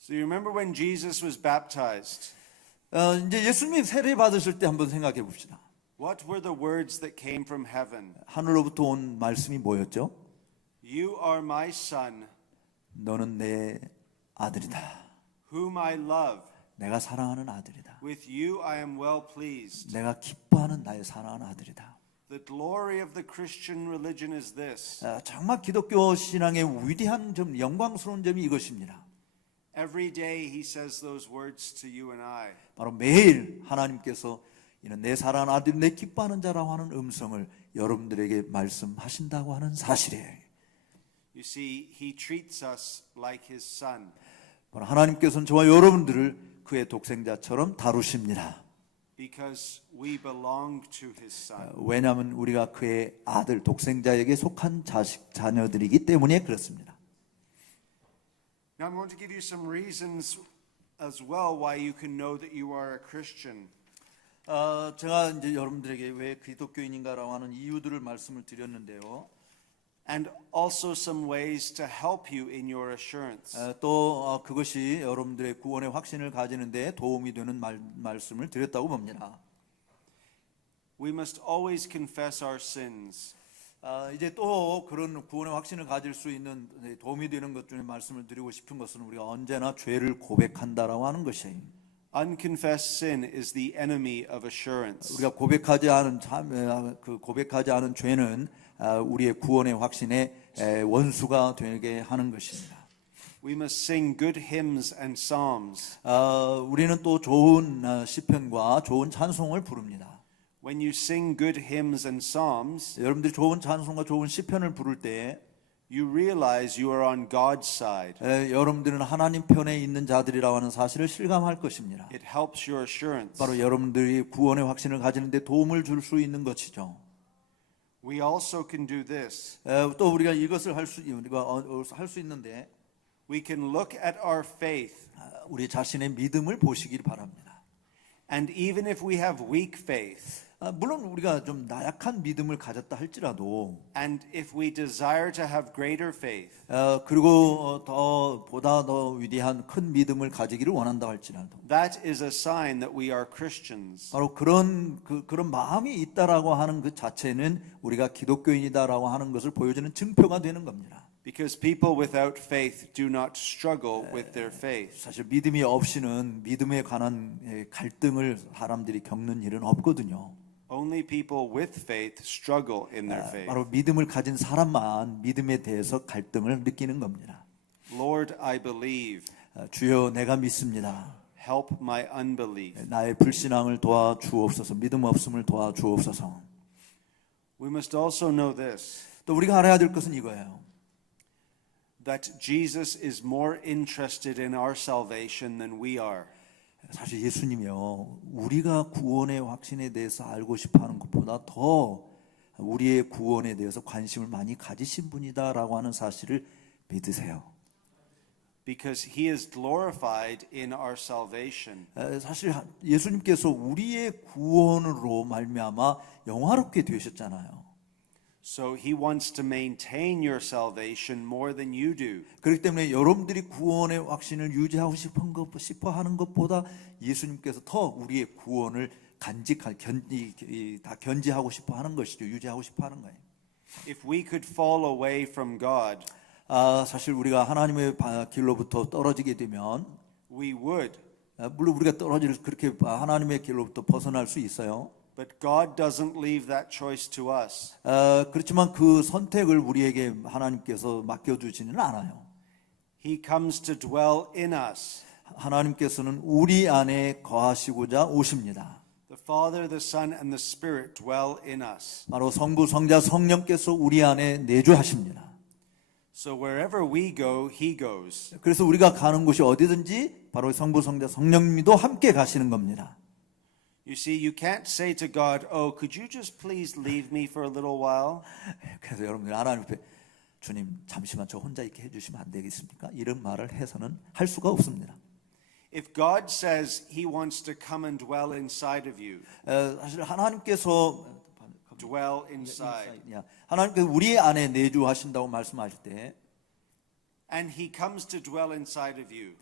So you remember when Jesus was baptized? 이제 예수님이 세례 받으실 때 한번 생각해 봅시다. What were the words that came from heaven? 하늘로부터 온 말씀이 뭐였죠? You are my son, 너는 내 아들이다. whom I love. 내가 사랑하는 아들이다. With you I am well pleased. 내가 기뻐하는 나의 사랑하는 아들이다. The glory of the Christian religion is this. 정말 기독교 신앙의 위대한 점, 영광스러운 점이 이것입니다. Every day he says those words to you and I. 바로 매일 하나님께서 이는 내 사랑하는 아들, 내 기뻐하는 자라고 하는 음성을 여러분들에게 말씀하신다고 하는 사실이에요. You see, he treats us like his son. 바로 하나님께서는 저와 여러분들을 그의 독생자처럼 다루십니다. Because we belong to his son. 왜냐하면 우리가 그의 아들, 독생자에게 속한 자녀들이기 때문에 그렇습니다. Now I'm going to give you some reasons as well why you can know that you are a Christian. 제가 이제 여러분들에게 왜 기독교인인가라고 하는 이유들을 말씀을 드렸는데요. And also some ways to help you in your assurance. 또 그것이 여러분들의 구원의 확신을 가지는 데 도움이 되는 말씀을 드렸다고 봅니다. We must always confess our sins. 이제 또 그런 구원의 확신을 가질 수 있는 도움이 되는 것 중에 말씀을 드리고 싶은 것은 우리가 언제나 죄를 고백한다라고 하는 것이에요. Unconfessed sin is the enemy of assurance. 우리가 고백하지 않은 죄는 우리의 구원의 확신의 원수가 되게 하는 것입니다. We must sing good hymns and psalms. 우리는 또 좋은 시편과 좋은 찬송을 부릅니다. When you sing good hymns and psalms, 여러분들이 좋은 찬송과 좋은 시편을 부를 때 you realize you are on God's side. 여러분들은 하나님 편에 있는 자들이라고 하는 사실을 실감할 것입니다. It helps your assurance. 바로 여러분들이 구원의 확신을 가지는 데 도움을 줄 수 있는 것이죠. We also can do this. 또 우리가 이것을 할 수 있는데 We can look at our faith, 우리 자신의 믿음을 보시길 바랍니다. and even if we have weak faith, 물론 우리가 좀 나약한 믿음을 가졌다 할지라도 and if we desire to have greater faith, 그리고 보다 더 위대한 큰 믿음을 가지기를 원한다 할지라도 that is a sign that we are Christians. 바로 그런 마음이 있다라고 하는 그 자체는 우리가 기독교인이다라고 하는 것을 보여주는 증표가 되는 겁니다. Because people without faith do not struggle with their faith. 사실 믿음이 없이는 믿음에 관한 갈등을 사람들이 겪는 일은 없거든요. Only people with faith struggle in their faith. 바로 믿음을 가진 사람만 믿음에 대해서 갈등을 느끼는 겁니다. Lord, I believe. 주여 내가 믿습니다. Help my unbelief. 나의 불신앙을 도와주옵소서. 믿음 없음을 도와주옵소서. We must also know this. 또 우리가 알아야 될 것은 이거예요. That Jesus is more interested in our salvation than we are. 사실 예수님이요, 우리가 구원의 확신에 대해서 알고 싶어하는 것보다 더 우리의 구원에 대해서 관심을 많이 가지신 분이다라고 하는 사실을 믿으세요. Because he is glorified in our salvation. 사실 예수님께서 우리의 구원으로 말미암아 영화롭게 되셨잖아요. So he wants to maintain your salvation more than you do. 그렇기 때문에 여러분들이 구원의 확신을 유지하고 싶어 하는 것보다 예수님께서 더 우리의 구원을 다 견지하고 싶어 하는 것이죠. 유지하고 싶어 하는 거예요. If we could fall away from God, 사실 우리가 하나님의 길로부터 떨어지게 되면 we would. 물론 우리가 그렇게 하나님의 길로부터 벗어날 수 있어요. But God doesn't leave that choice to us. 그렇지만 그 선택을 우리에게 하나님께서 맡겨주지는 않아요. He comes to dwell in us. 하나님께서는 우리 안에 거하시고자 오십니다. The Father, the Son, and the Spirit dwell in us. 바로 성부, 성자, 성령께서 우리 안에 내주하십니다. So wherever we go, He goes. 그래서 우리가 가는 곳이 어디든지 바로 성부, 성자, 성령님도 함께 가시는 겁니다. You see, you can't say to God, "Oh, could you just please leave me for a little while?" 그래서 여러분들 하나님 앞에 주님 잠시만 저 혼자 있게 해주시면 안 되겠습니까? 이런 말을 해서는 할 수가 없습니다. If God says He wants to come and dwell inside of you, 사실 하나님께서 dwell inside, 하나님께서 우리 안에 내주하신다고 말씀하실 때 and He comes to dwell inside of you,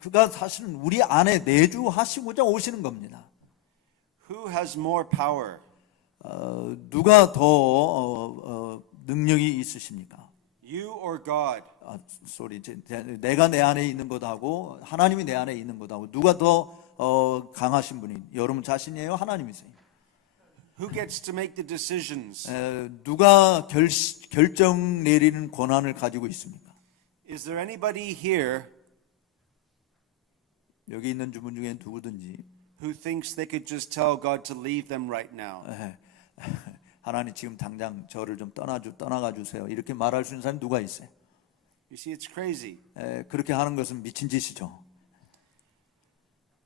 그가 사실은 우리 안에 내주하시고자 오시는 겁니다. who has more power? 누가 더 능력이 있으십니까? You or God? 내가 내 안에 있는 것하고 하나님이 내 안에 있는 것하고 누가 더 강하신 분이 여러분 자신이에요? 하나님이세요? Who gets to make the decisions? 누가 결정 내리는 권한을 가지고 있습니까? Is there anybody here 여기 있는 분 중에 누구든지 who thinks they could just tell God to leave them right now? 하나님 지금 당장 저를 좀 떠나가 주세요. 이렇게 말할 수 있는 사람이 누가 있어요? You see, it's crazy. 그렇게 하는 것은 미친 짓이죠.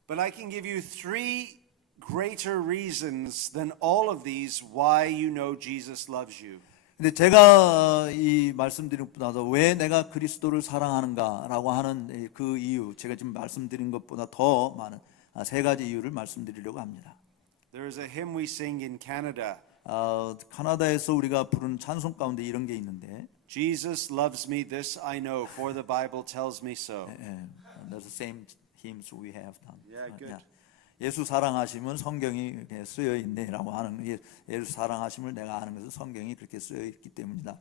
But I can give you 3 greater reasons than all of these why you know Jesus loves you. 근데 제가 이 말씀드린 것보다 왜 내가 그리스도를 사랑하는가라고 하는 그 이유, 제가 지금 말씀드린 것보다 더 많은 3가지 이유를 말씀드리려고 합니다. There is a hymn we sing in Canada. 카나다에서 우리가 부르는 찬송 가운데 이런 게 있는데 Jesus loves me, this I know, for the Bible tells me so. That's the same hymns we have done. Yeah, good. 예수 사랑하심은 성경이 쓰여 있네라고 하는 예수 사랑하심을 내가 아는 것은 성경이 그렇게 쓰여 있기 때문이다.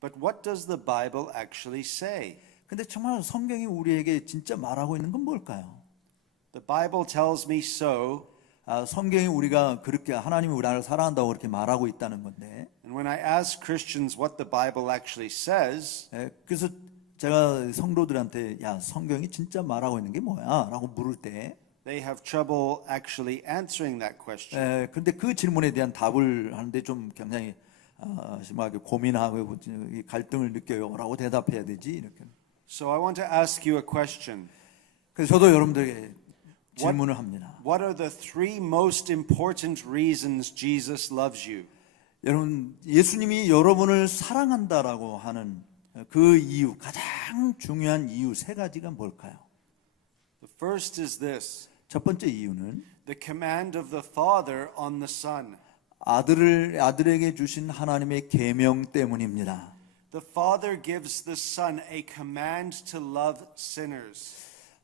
But what does the Bible actually say? 근데 정말 성경이 우리에게 진짜 말하고 있는 건 뭘까요? The Bible tells me so. 성경이 우리가 그렇게 하나님이 우리를 사랑한다고 그렇게 말하고 있다는 건데. And when I ask Christians what the Bible actually says, 그래서 제가 성도들한테 야 성경이 진짜 말하고 있는 게 뭐야?라고 물을 때 they have trouble actually answering that question. 그런데 그 질문에 대한 답을 하는데 좀 굉장히 심하게 고민하고 갈등을 느껴요라고 대답해야 되지 이렇게. So I want to ask you a question. 그래서 저도 여러분들에게 질문을 합니다. What are the 3 most important reasons Jesus loves you? 여러분 예수님이 여러분을 사랑한다라고 하는 그 이유 가장 중요한 이유 3가지가 뭘까요? The first is this. 첫 번째 이유는 The command of the Father on the Son. 아들에게 주신 하나님의 계명 때문입니다. The Father gives the Son a command to love sinners.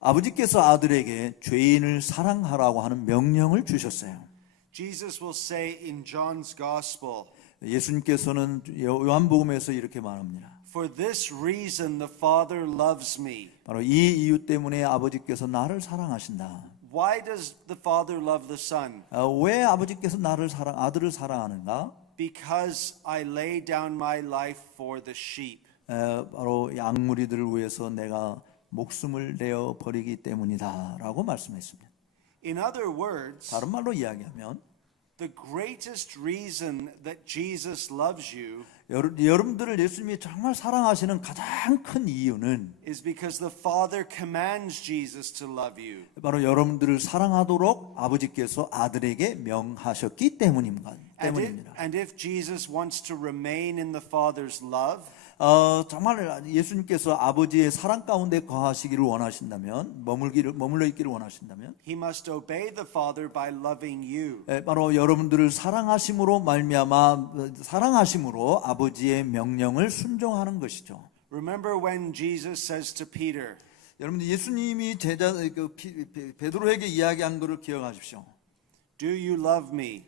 아버지께서 아들에게 죄인을 사랑하라고 하는 명령을 주셨어요. Jesus will say in John's Gospel, 예수님께서는 요한복음에서 이렇게 말합니다. For this reason the Father loves me. 바로 이 이유 때문에 아버지께서 나를 사랑하신다. Why does the Father love the Son? 왜 아버지께서 아들을 사랑하는가? Because I lay down my life for the sheep. 바로 양무리들을 위해서 내가 목숨을 내어 버리기 때문이다라고 말씀했습니다. In other words, 다른 말로 이야기하면 The greatest reason that Jesus loves you 여러분들을 예수님이 정말 사랑하시는 가장 큰 이유는 is because the Father commands Jesus to love you. 바로 여러분들을 사랑하도록 아버지께서 아들에게 명하셨기 때문입니다. And if Jesus wants to remain in the Father's love, 정말 예수님께서 아버지의 사랑 가운데 거하시기를 원하신다면, 머물러 있기를 원하신다면, he must obey the Father by loving you. 바로 여러분들을 사랑하심으로 사랑하심으로 아버지의 명령을 순종하는 것이죠. Remember when Jesus says to Peter, 여러분들 예수님이 베드로에게 이야기한 것을 기억하십시오. Do you love me?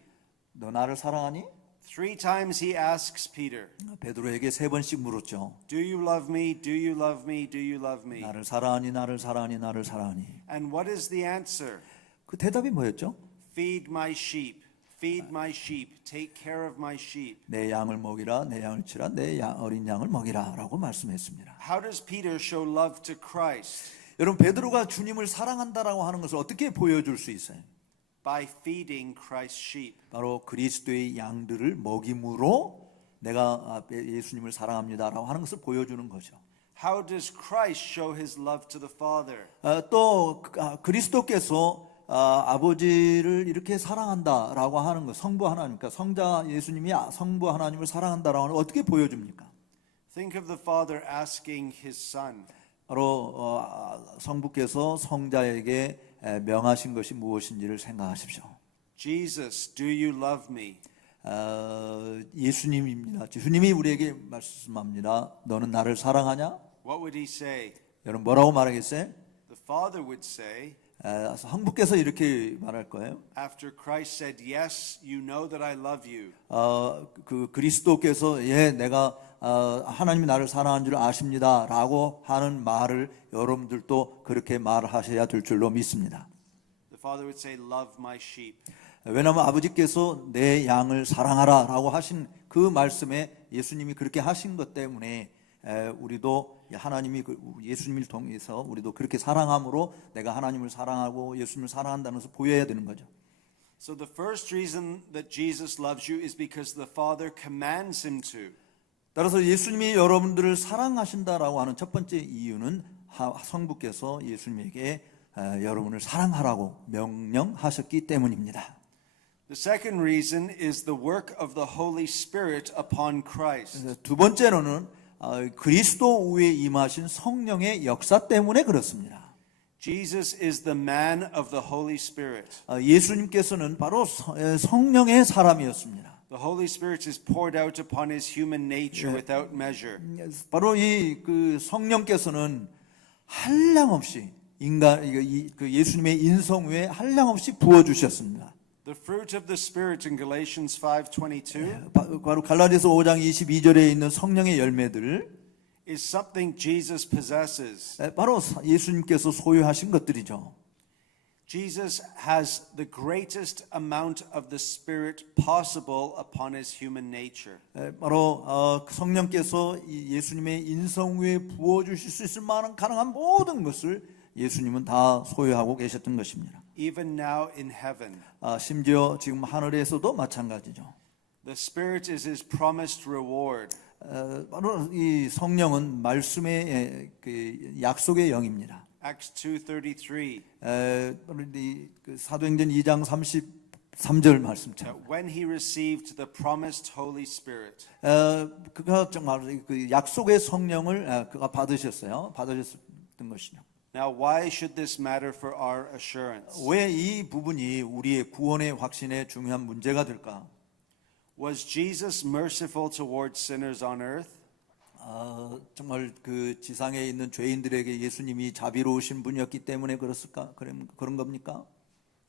너 나를 사랑하니? 3 times he asks Peter, 베드로에게 3번씩 물었죠. Do you love me? Do you love me? Do you love me? 나를 사랑하니, 나를 사랑하니, 나를 사랑하니. And what is the answer? 그 대답이 뭐였죠? Feed my sheep. Feed my sheep. Take care of my sheep. 내 양을 먹이라, 내 양을 치라, 내 어린 양을 먹이라라고 말씀했습니다. How does Peter show love to Christ? 여러분 베드로가 주님을 사랑한다라고 하는 것을 어떻게 보여줄 수 있어요? By feeding Christ's sheep. 바로 그리스도의 양들을 먹임으로 내가 예수님을 사랑합니다라고 하는 것을 보여주는 거죠. How does Christ show his love to the Father? 또 그리스도께서 아버지를 이렇게 사랑한다라고 하는 것, 성부 하나님, 그러니까 성자 예수님이 성부 하나님을 사랑한다라고 하는 걸 어떻게 보여줍니까? Think of the Father asking his Son, 바로 성부께서 성자에게 명하신 것이 무엇인지를 생각하십시오. Jesus, do you love me? 예수님입니다. 주님이 우리에게 말씀합니다. 너는 나를 사랑하냐? What would he say? 여러분 뭐라고 말하겠어요? The Father would say, 성부께서 이렇게 말할 거예요. after Christ said, yes, you know that I love you. 그 그리스도께서 내가 하나님이 나를 사랑한 줄 아십니다라고 하는 말을 여러분들도 그렇게 말하셔야 될 줄로 믿습니다. The Father would say, love my sheep. 왜냐하면 아버지께서 내 양을 사랑하라라고 하신 그 말씀에 예수님이 그렇게 하신 것 때문에 우리도 하나님이 예수님을 통해서 우리도 그렇게 사랑함으로 내가 하나님을 사랑하고 예수님을 사랑한다는 것을 보여야 되는 거죠. So the first reason that Jesus loves you is because the Father commands him to. 따라서 예수님이 여러분들을 사랑하신다라고 하는 첫 번째 이유는 성부께서 예수님에게 여러분을 사랑하라고 명령하셨기 때문입니다. The second reason is the work of the Holy Spirit upon Christ. 두 번째로는 그리스도 위에 임하신 성령의 역사 때문에 그렇습니다. Jesus is the man of the Holy Spirit. 예수님께서는 바로 성령의 사람이었습니다. The Holy Spirit is poured out upon his human nature without measure. 바로 그 성령께서는 한량없이 그 예수님의 인성 위에 한량없이 부어 주셨습니다. The fruit of the Spirit in Galatians 5:22 바로 갈라디아서 5장 22절에 있는 성령의 열매들 is something Jesus possesses. 바로 예수님께서 소유하신 것들이죠. Jesus has the greatest amount of the Spirit possible upon his human nature. 바로 성령께서 예수님의 인성 위에 부어 주실 수 있을 만한 가능한 모든 것을 예수님은 다 소유하고 계셨던 것입니다. Even now in heaven. 심지어 지금 하늘에서도 마찬가지죠. The Spirit is his promised reward. 바로 이 성령은 말씀의 그 약속의 영입니다. Acts 2:33. 그 사도행전 2장 33절 말씀처럼. When he received the promised Holy Spirit. 그가 정말 그 약속의 성령을 그가 받으셨던 것이죠. Now why should this matter for our assurance? 왜 이 부분이 우리의 구원의 확신에 중요한 문제가 될까? Was Jesus merciful towards sinners on earth? 정말 그 지상에 있는 죄인들에게 예수님이 자비로우신 분이었기 때문에 그렇을까? 그런 겁니까?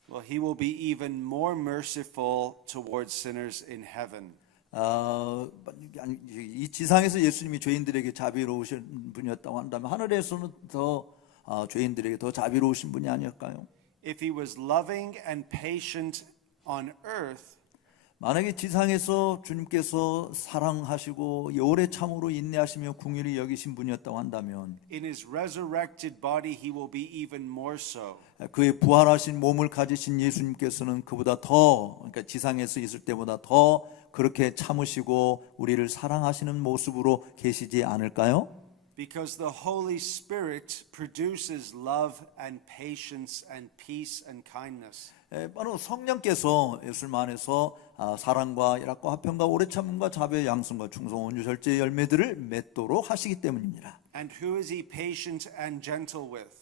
Well, he will be even more merciful towards sinners in heaven. 이 지상에서 예수님이 죄인들에게 자비로우신 분이었다고 한다면 하늘에서는 더 죄인들에게 더 자비로우신 분이 아닐까요? If he was loving and patient on earth, 만약에 지상에서 주님께서 사랑하시고 오래 참으로 인내하시며 궁휼히 여기신 분이었다고 한다면 in his resurrected body, he will be even more so. 그의 부활하신 몸을 가지신 예수님께서는 그보다 더, 그러니까 지상에서 있을 때보다 더 그렇게 참으시고 우리를 사랑하시는 모습으로 계시지 않을까요? Because the Holy Spirit produces love and patience and peace and kindness. 바로 성령께서 예수님 안에서 사랑과 희락과 화평과 오래 참음과 자비와 양성과 충성 온유 절제의 열매들을 맺도록 하시기 때문입니다. And who is he patient and gentle with?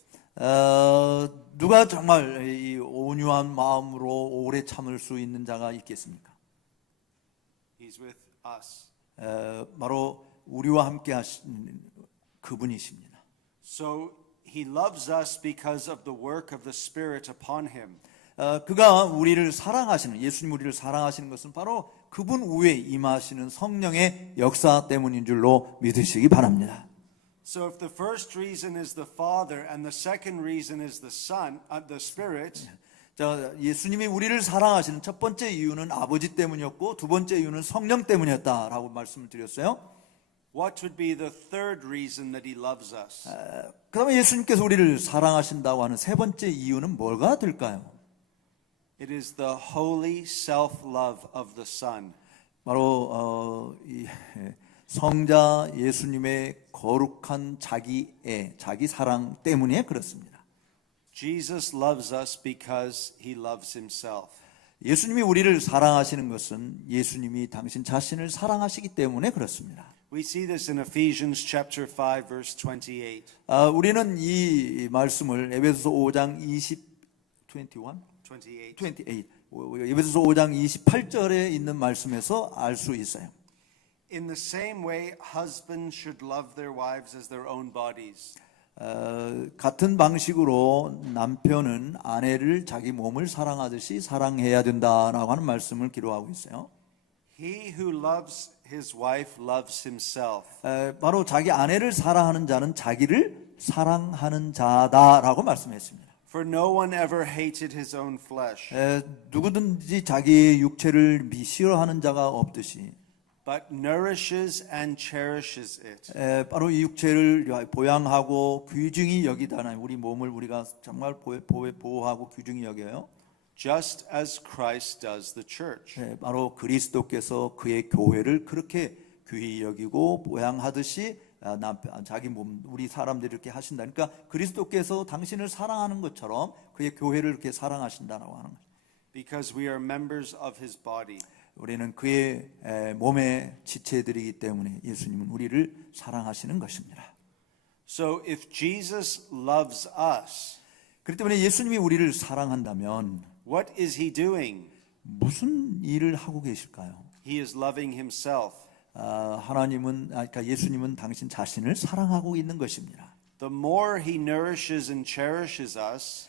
누가 정말 이 온유한 마음으로 오래 참을 수 있는 자가 있겠습니까? He's with us. 바로 우리와 함께 하신 그분이십니다. So he loves us because of the work of the Spirit upon him. 그가 우리를 사랑하시는, 예수님 우리를 사랑하시는 것은 바로 그분 위에 임하시는 성령의 역사 때문인 줄로 믿으시기 바랍니다. So if the first reason is the Father and the second reason is the Son, the Spirit, 자, 예수님이 우리를 사랑하시는 첫 번째 이유는 아버지 때문이었고 두 번째 이유는 성령 때문이었다라고 말씀을 드렸어요. what would be the third reason that he loves us? 그다음에 예수님께서 우리를 사랑하신다고 하는 세 번째 이유는 뭐가 될까요? It is the holy self-love of the Son. 바로 이 성자 예수님의 거룩한 자기애, 자기 사랑 때문에 그렇습니다. Jesus loves us because he loves himself. 예수님이 우리를 사랑하시는 것은 예수님이 당신 자신을 사랑하시기 때문에 그렇습니다. We see this in Ephesians chapter 5 verse 28. 우리는 이 말씀을 에베소서 5장 28 에베소서 5장 28절에 있는 말씀에서 알 수 있어요. In the same way, husbands should love their wives as their own bodies. 같은 방식으로 남편은 아내를 자기 몸을 사랑하듯이 사랑해야 된다라고 하는 말씀을 기록하고 있어요. He who loves his wife loves himself. 바로 자기 아내를 사랑하는 자는 자기를 사랑하는 자다라고 말씀했습니다. For no one ever hated his own flesh, 누구든지 자기의 육체를 싫어하는 자가 없듯이 but nourishes and cherishes it. 바로 이 육체를 보양하고 귀중히 여기다는 우리 몸을 우리가 정말 보호하고 귀중히 여겨요. Just as Christ does the church. 바로 그리스도께서 그의 교회를 그렇게 귀히 여기고 보양하듯이 자기 몸 우리 사람들이 이렇게 하신다. 그러니까 그리스도께서 당신을 사랑하는 것처럼 그의 교회를 이렇게 사랑하신다라고 하는 거죠. Because we are members of his body. 우리는 그의 몸의 지체들이기 때문에 예수님은 우리를 사랑하시는 것입니다. So if Jesus loves us, 그렇기 때문에 예수님이 우리를 사랑한다면 what is he doing? 무슨 일을 하고 계실까요? He is loving himself. 그러니까 예수님은 당신 자신을 사랑하고 있는 것입니다. The more he nourishes and cherishes us,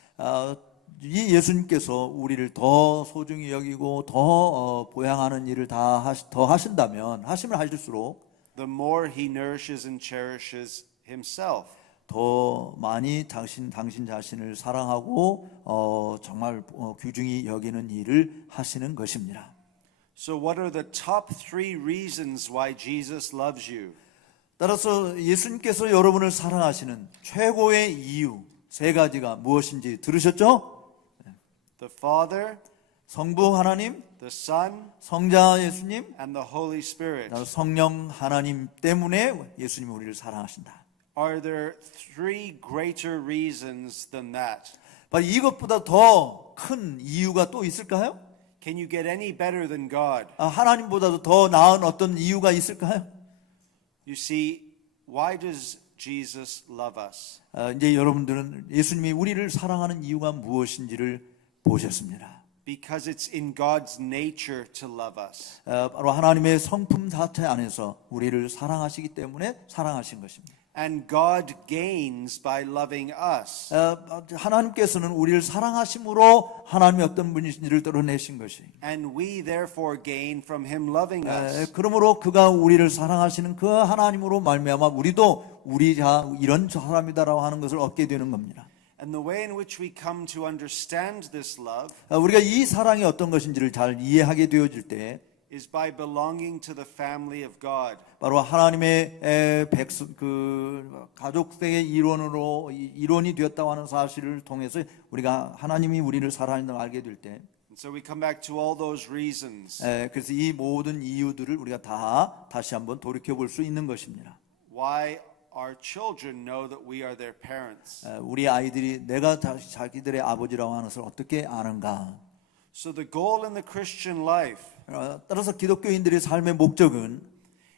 이 예수님께서 우리를 더 소중히 여기고 더 보양하는 일을 더 하신다면 하심을 하실수록 the more he nourishes and cherishes himself. 더 많이 당신 자신을 사랑하고 정말 귀중히 여기는 일을 하시는 것입니다. So what are the top 3 reasons why Jesus loves you? 따라서 예수님께서 여러분을 사랑하시는 최고의 이유 세 가지가 무엇인지 들으셨죠? The Father, 성부 하나님, the Son, 성자 예수님, and the Holy Spirit. 성령 하나님 때문에 예수님이 우리를 사랑하신다. Are there 3 greater reasons than that? 이것보다 더 큰 이유가 또 있을까요? Can you get any better than God? 하나님보다도 더 나은 어떤 이유가 있을까요? You see, why does Jesus love us? 이제 여러분들은 예수님이 우리를 사랑하는 이유가 무엇인지를 보셨습니다. Because it's in God's nature to love us. 바로 하나님의 성품 자체 안에서 우리를 사랑하시기 때문에 사랑하신 것입니다. And God gains by loving us. 하나님께서는 우리를 사랑하심으로 하나님이 어떤 분이신지를 드러내신 것이. And we therefore gain from him loving us. 그러므로 그가 우리를 사랑하시는 그 하나님으로 말미암아 우리도 이런 사람이다라고 하는 것을 얻게 되는 겁니다. And the way in which we come to understand this love 우리가 이 사랑이 어떤 것인지를 잘 이해하게 되어질 때 is by belonging to the family of God. 바로 하나님의 백성 그 가족의 일원이 되었다고 하는 사실을 통해서 우리가 하나님이 우리를 사랑한다고 알게 될 때, And so we come back to all those reasons 그래서 이 모든 이유들을 우리가 다시 한번 돌이켜 볼 수 있는 것입니다. why our children know that we are their parents. 우리 아이들이 내가 자기들의 아버지라고 하는 것을 어떻게 아는가? So the goal in the Christian life 따라서 기독교인들의 삶의 목적은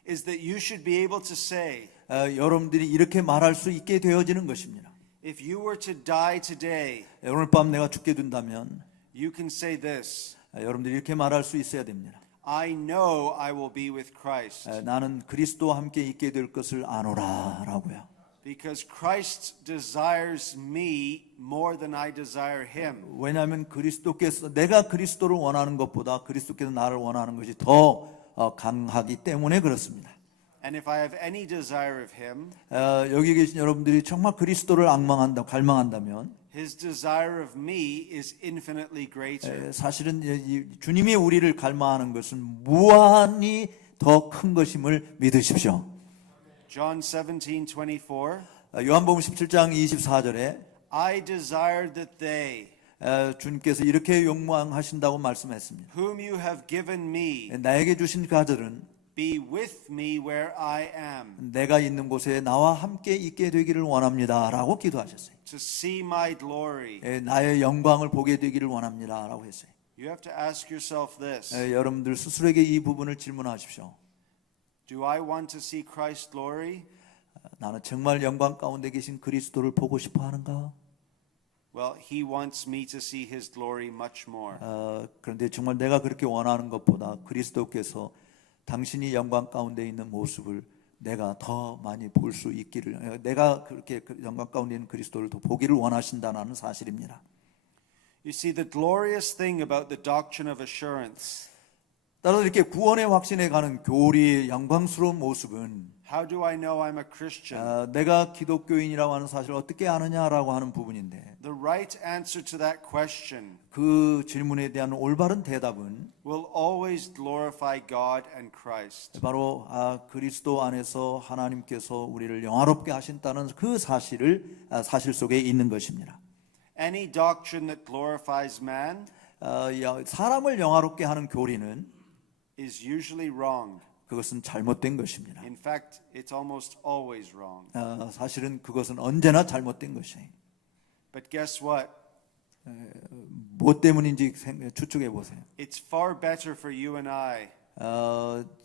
is that you should be able to say, 여러분들이 이렇게 말할 수 있게 되어지는 것입니다. if you were to die today, 오늘 밤 내가 죽게 된다면 you can say this, 여러분들이 이렇게 말할 수 있어야 됩니다. I know I will be with Christ. 나는 그리스도와 함께 있게 될 것을 아노라라고요. Because Christ desires me more than I desire him. 왜냐하면 내가 그리스도를 원하는 것보다 그리스도께서 나를 원하는 것이 더 강하기 때문에 그렇습니다. And if I have any desire of him, 여기 계신 여러분들이 정말 그리스도를 갈망한다면 his desire of me is infinitely greater. 사실은 주님이 우리를 갈망하는 것은 무한히 더 큰 것임을 믿으십시오. John 17:24. 요한복음 17장 24절에 I desire that they, 주님께서 이렇게 욕망하신다고 말씀했습니다. whom you have given me, 나에게 주신 가들은 be with me where I am, 내가 있는 곳에 나와 함께 있게 되기를 원합니다라고 기도하셨어요. to see my glory. 나의 영광을 보게 되기를 원합니다라고 했어요. You have to ask yourself this. 여러분들 스스로에게 이 부분을 질문하십시오. Do I want to see Christ's glory? 나는 정말 영광 가운데 계신 그리스도를 보고 싶어 하는가? Well, he wants me to see his glory much more. 그런데 정말 내가 그렇게 원하는 것보다 그리스도께서 당신이 영광 가운데 있는 모습을 내가 더 많이 볼 수 있기를, 내가 그렇게 영광 가운데 있는 그리스도를 더 보기를 원하신다는 사실입니다. You see, the glorious thing about the doctrine of assurance, 따라서 이렇게 구원의 확신에 가는 교리의 영광스러운 모습은 how do I know I'm a Christian? 내가 기독교인이라고 하는 사실을 어떻게 아느냐라고 하는 부분인데, The right answer to that question 그 질문에 대한 올바른 대답은 will always glorify God and Christ. 바로 그리스도 안에서 하나님께서 우리를 영화롭게 하신다는 그 사실 속에 있는 것입니다. Any doctrine that glorifies man 사람을 영화롭게 하는 교리는 is usually wrong. 그것은 잘못된 것입니다. In fact, it's almost always wrong. 사실은 그것은 언제나 잘못된 것이에요. But guess what? 뭐 때문인지 추측해 보세요. It's far better for you and I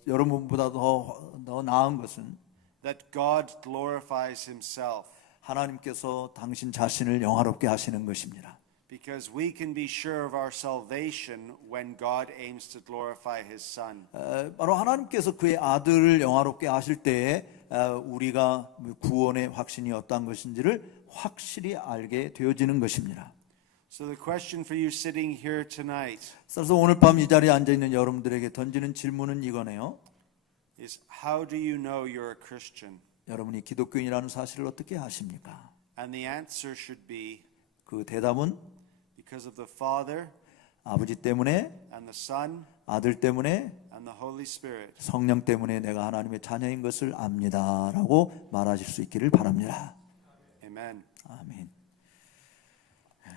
여러분보다 더 나은 것은 that God glorifies himself, 하나님께서 당신 자신을 영화롭게 하시는 것입니다. because we can be sure of our salvation when God aims to glorify his son. 바로 하나님께서 그의 아들을 영화롭게 하실 때에 우리가 구원의 확신이 어떠한 것인지를 확실히 알게 되어지는 것입니다. So the question for you sitting here tonight 그래서 오늘 밤 이 자리에 앉아 있는 여러분들에게 던지는 질문은 이거네요. is, how do you know you're a Christian? 여러분이 기독교인이라는 사실을 어떻게 아십니까? And the answer should be 그 대답은 because of the Father 아버지 때문에, and the Son 아들 때문에, and the Holy Spirit. 성령 때문에 내가 하나님의 자녀인 것을 압니다라고 말하실 수 있기를 바랍니다. Amen. 아멘.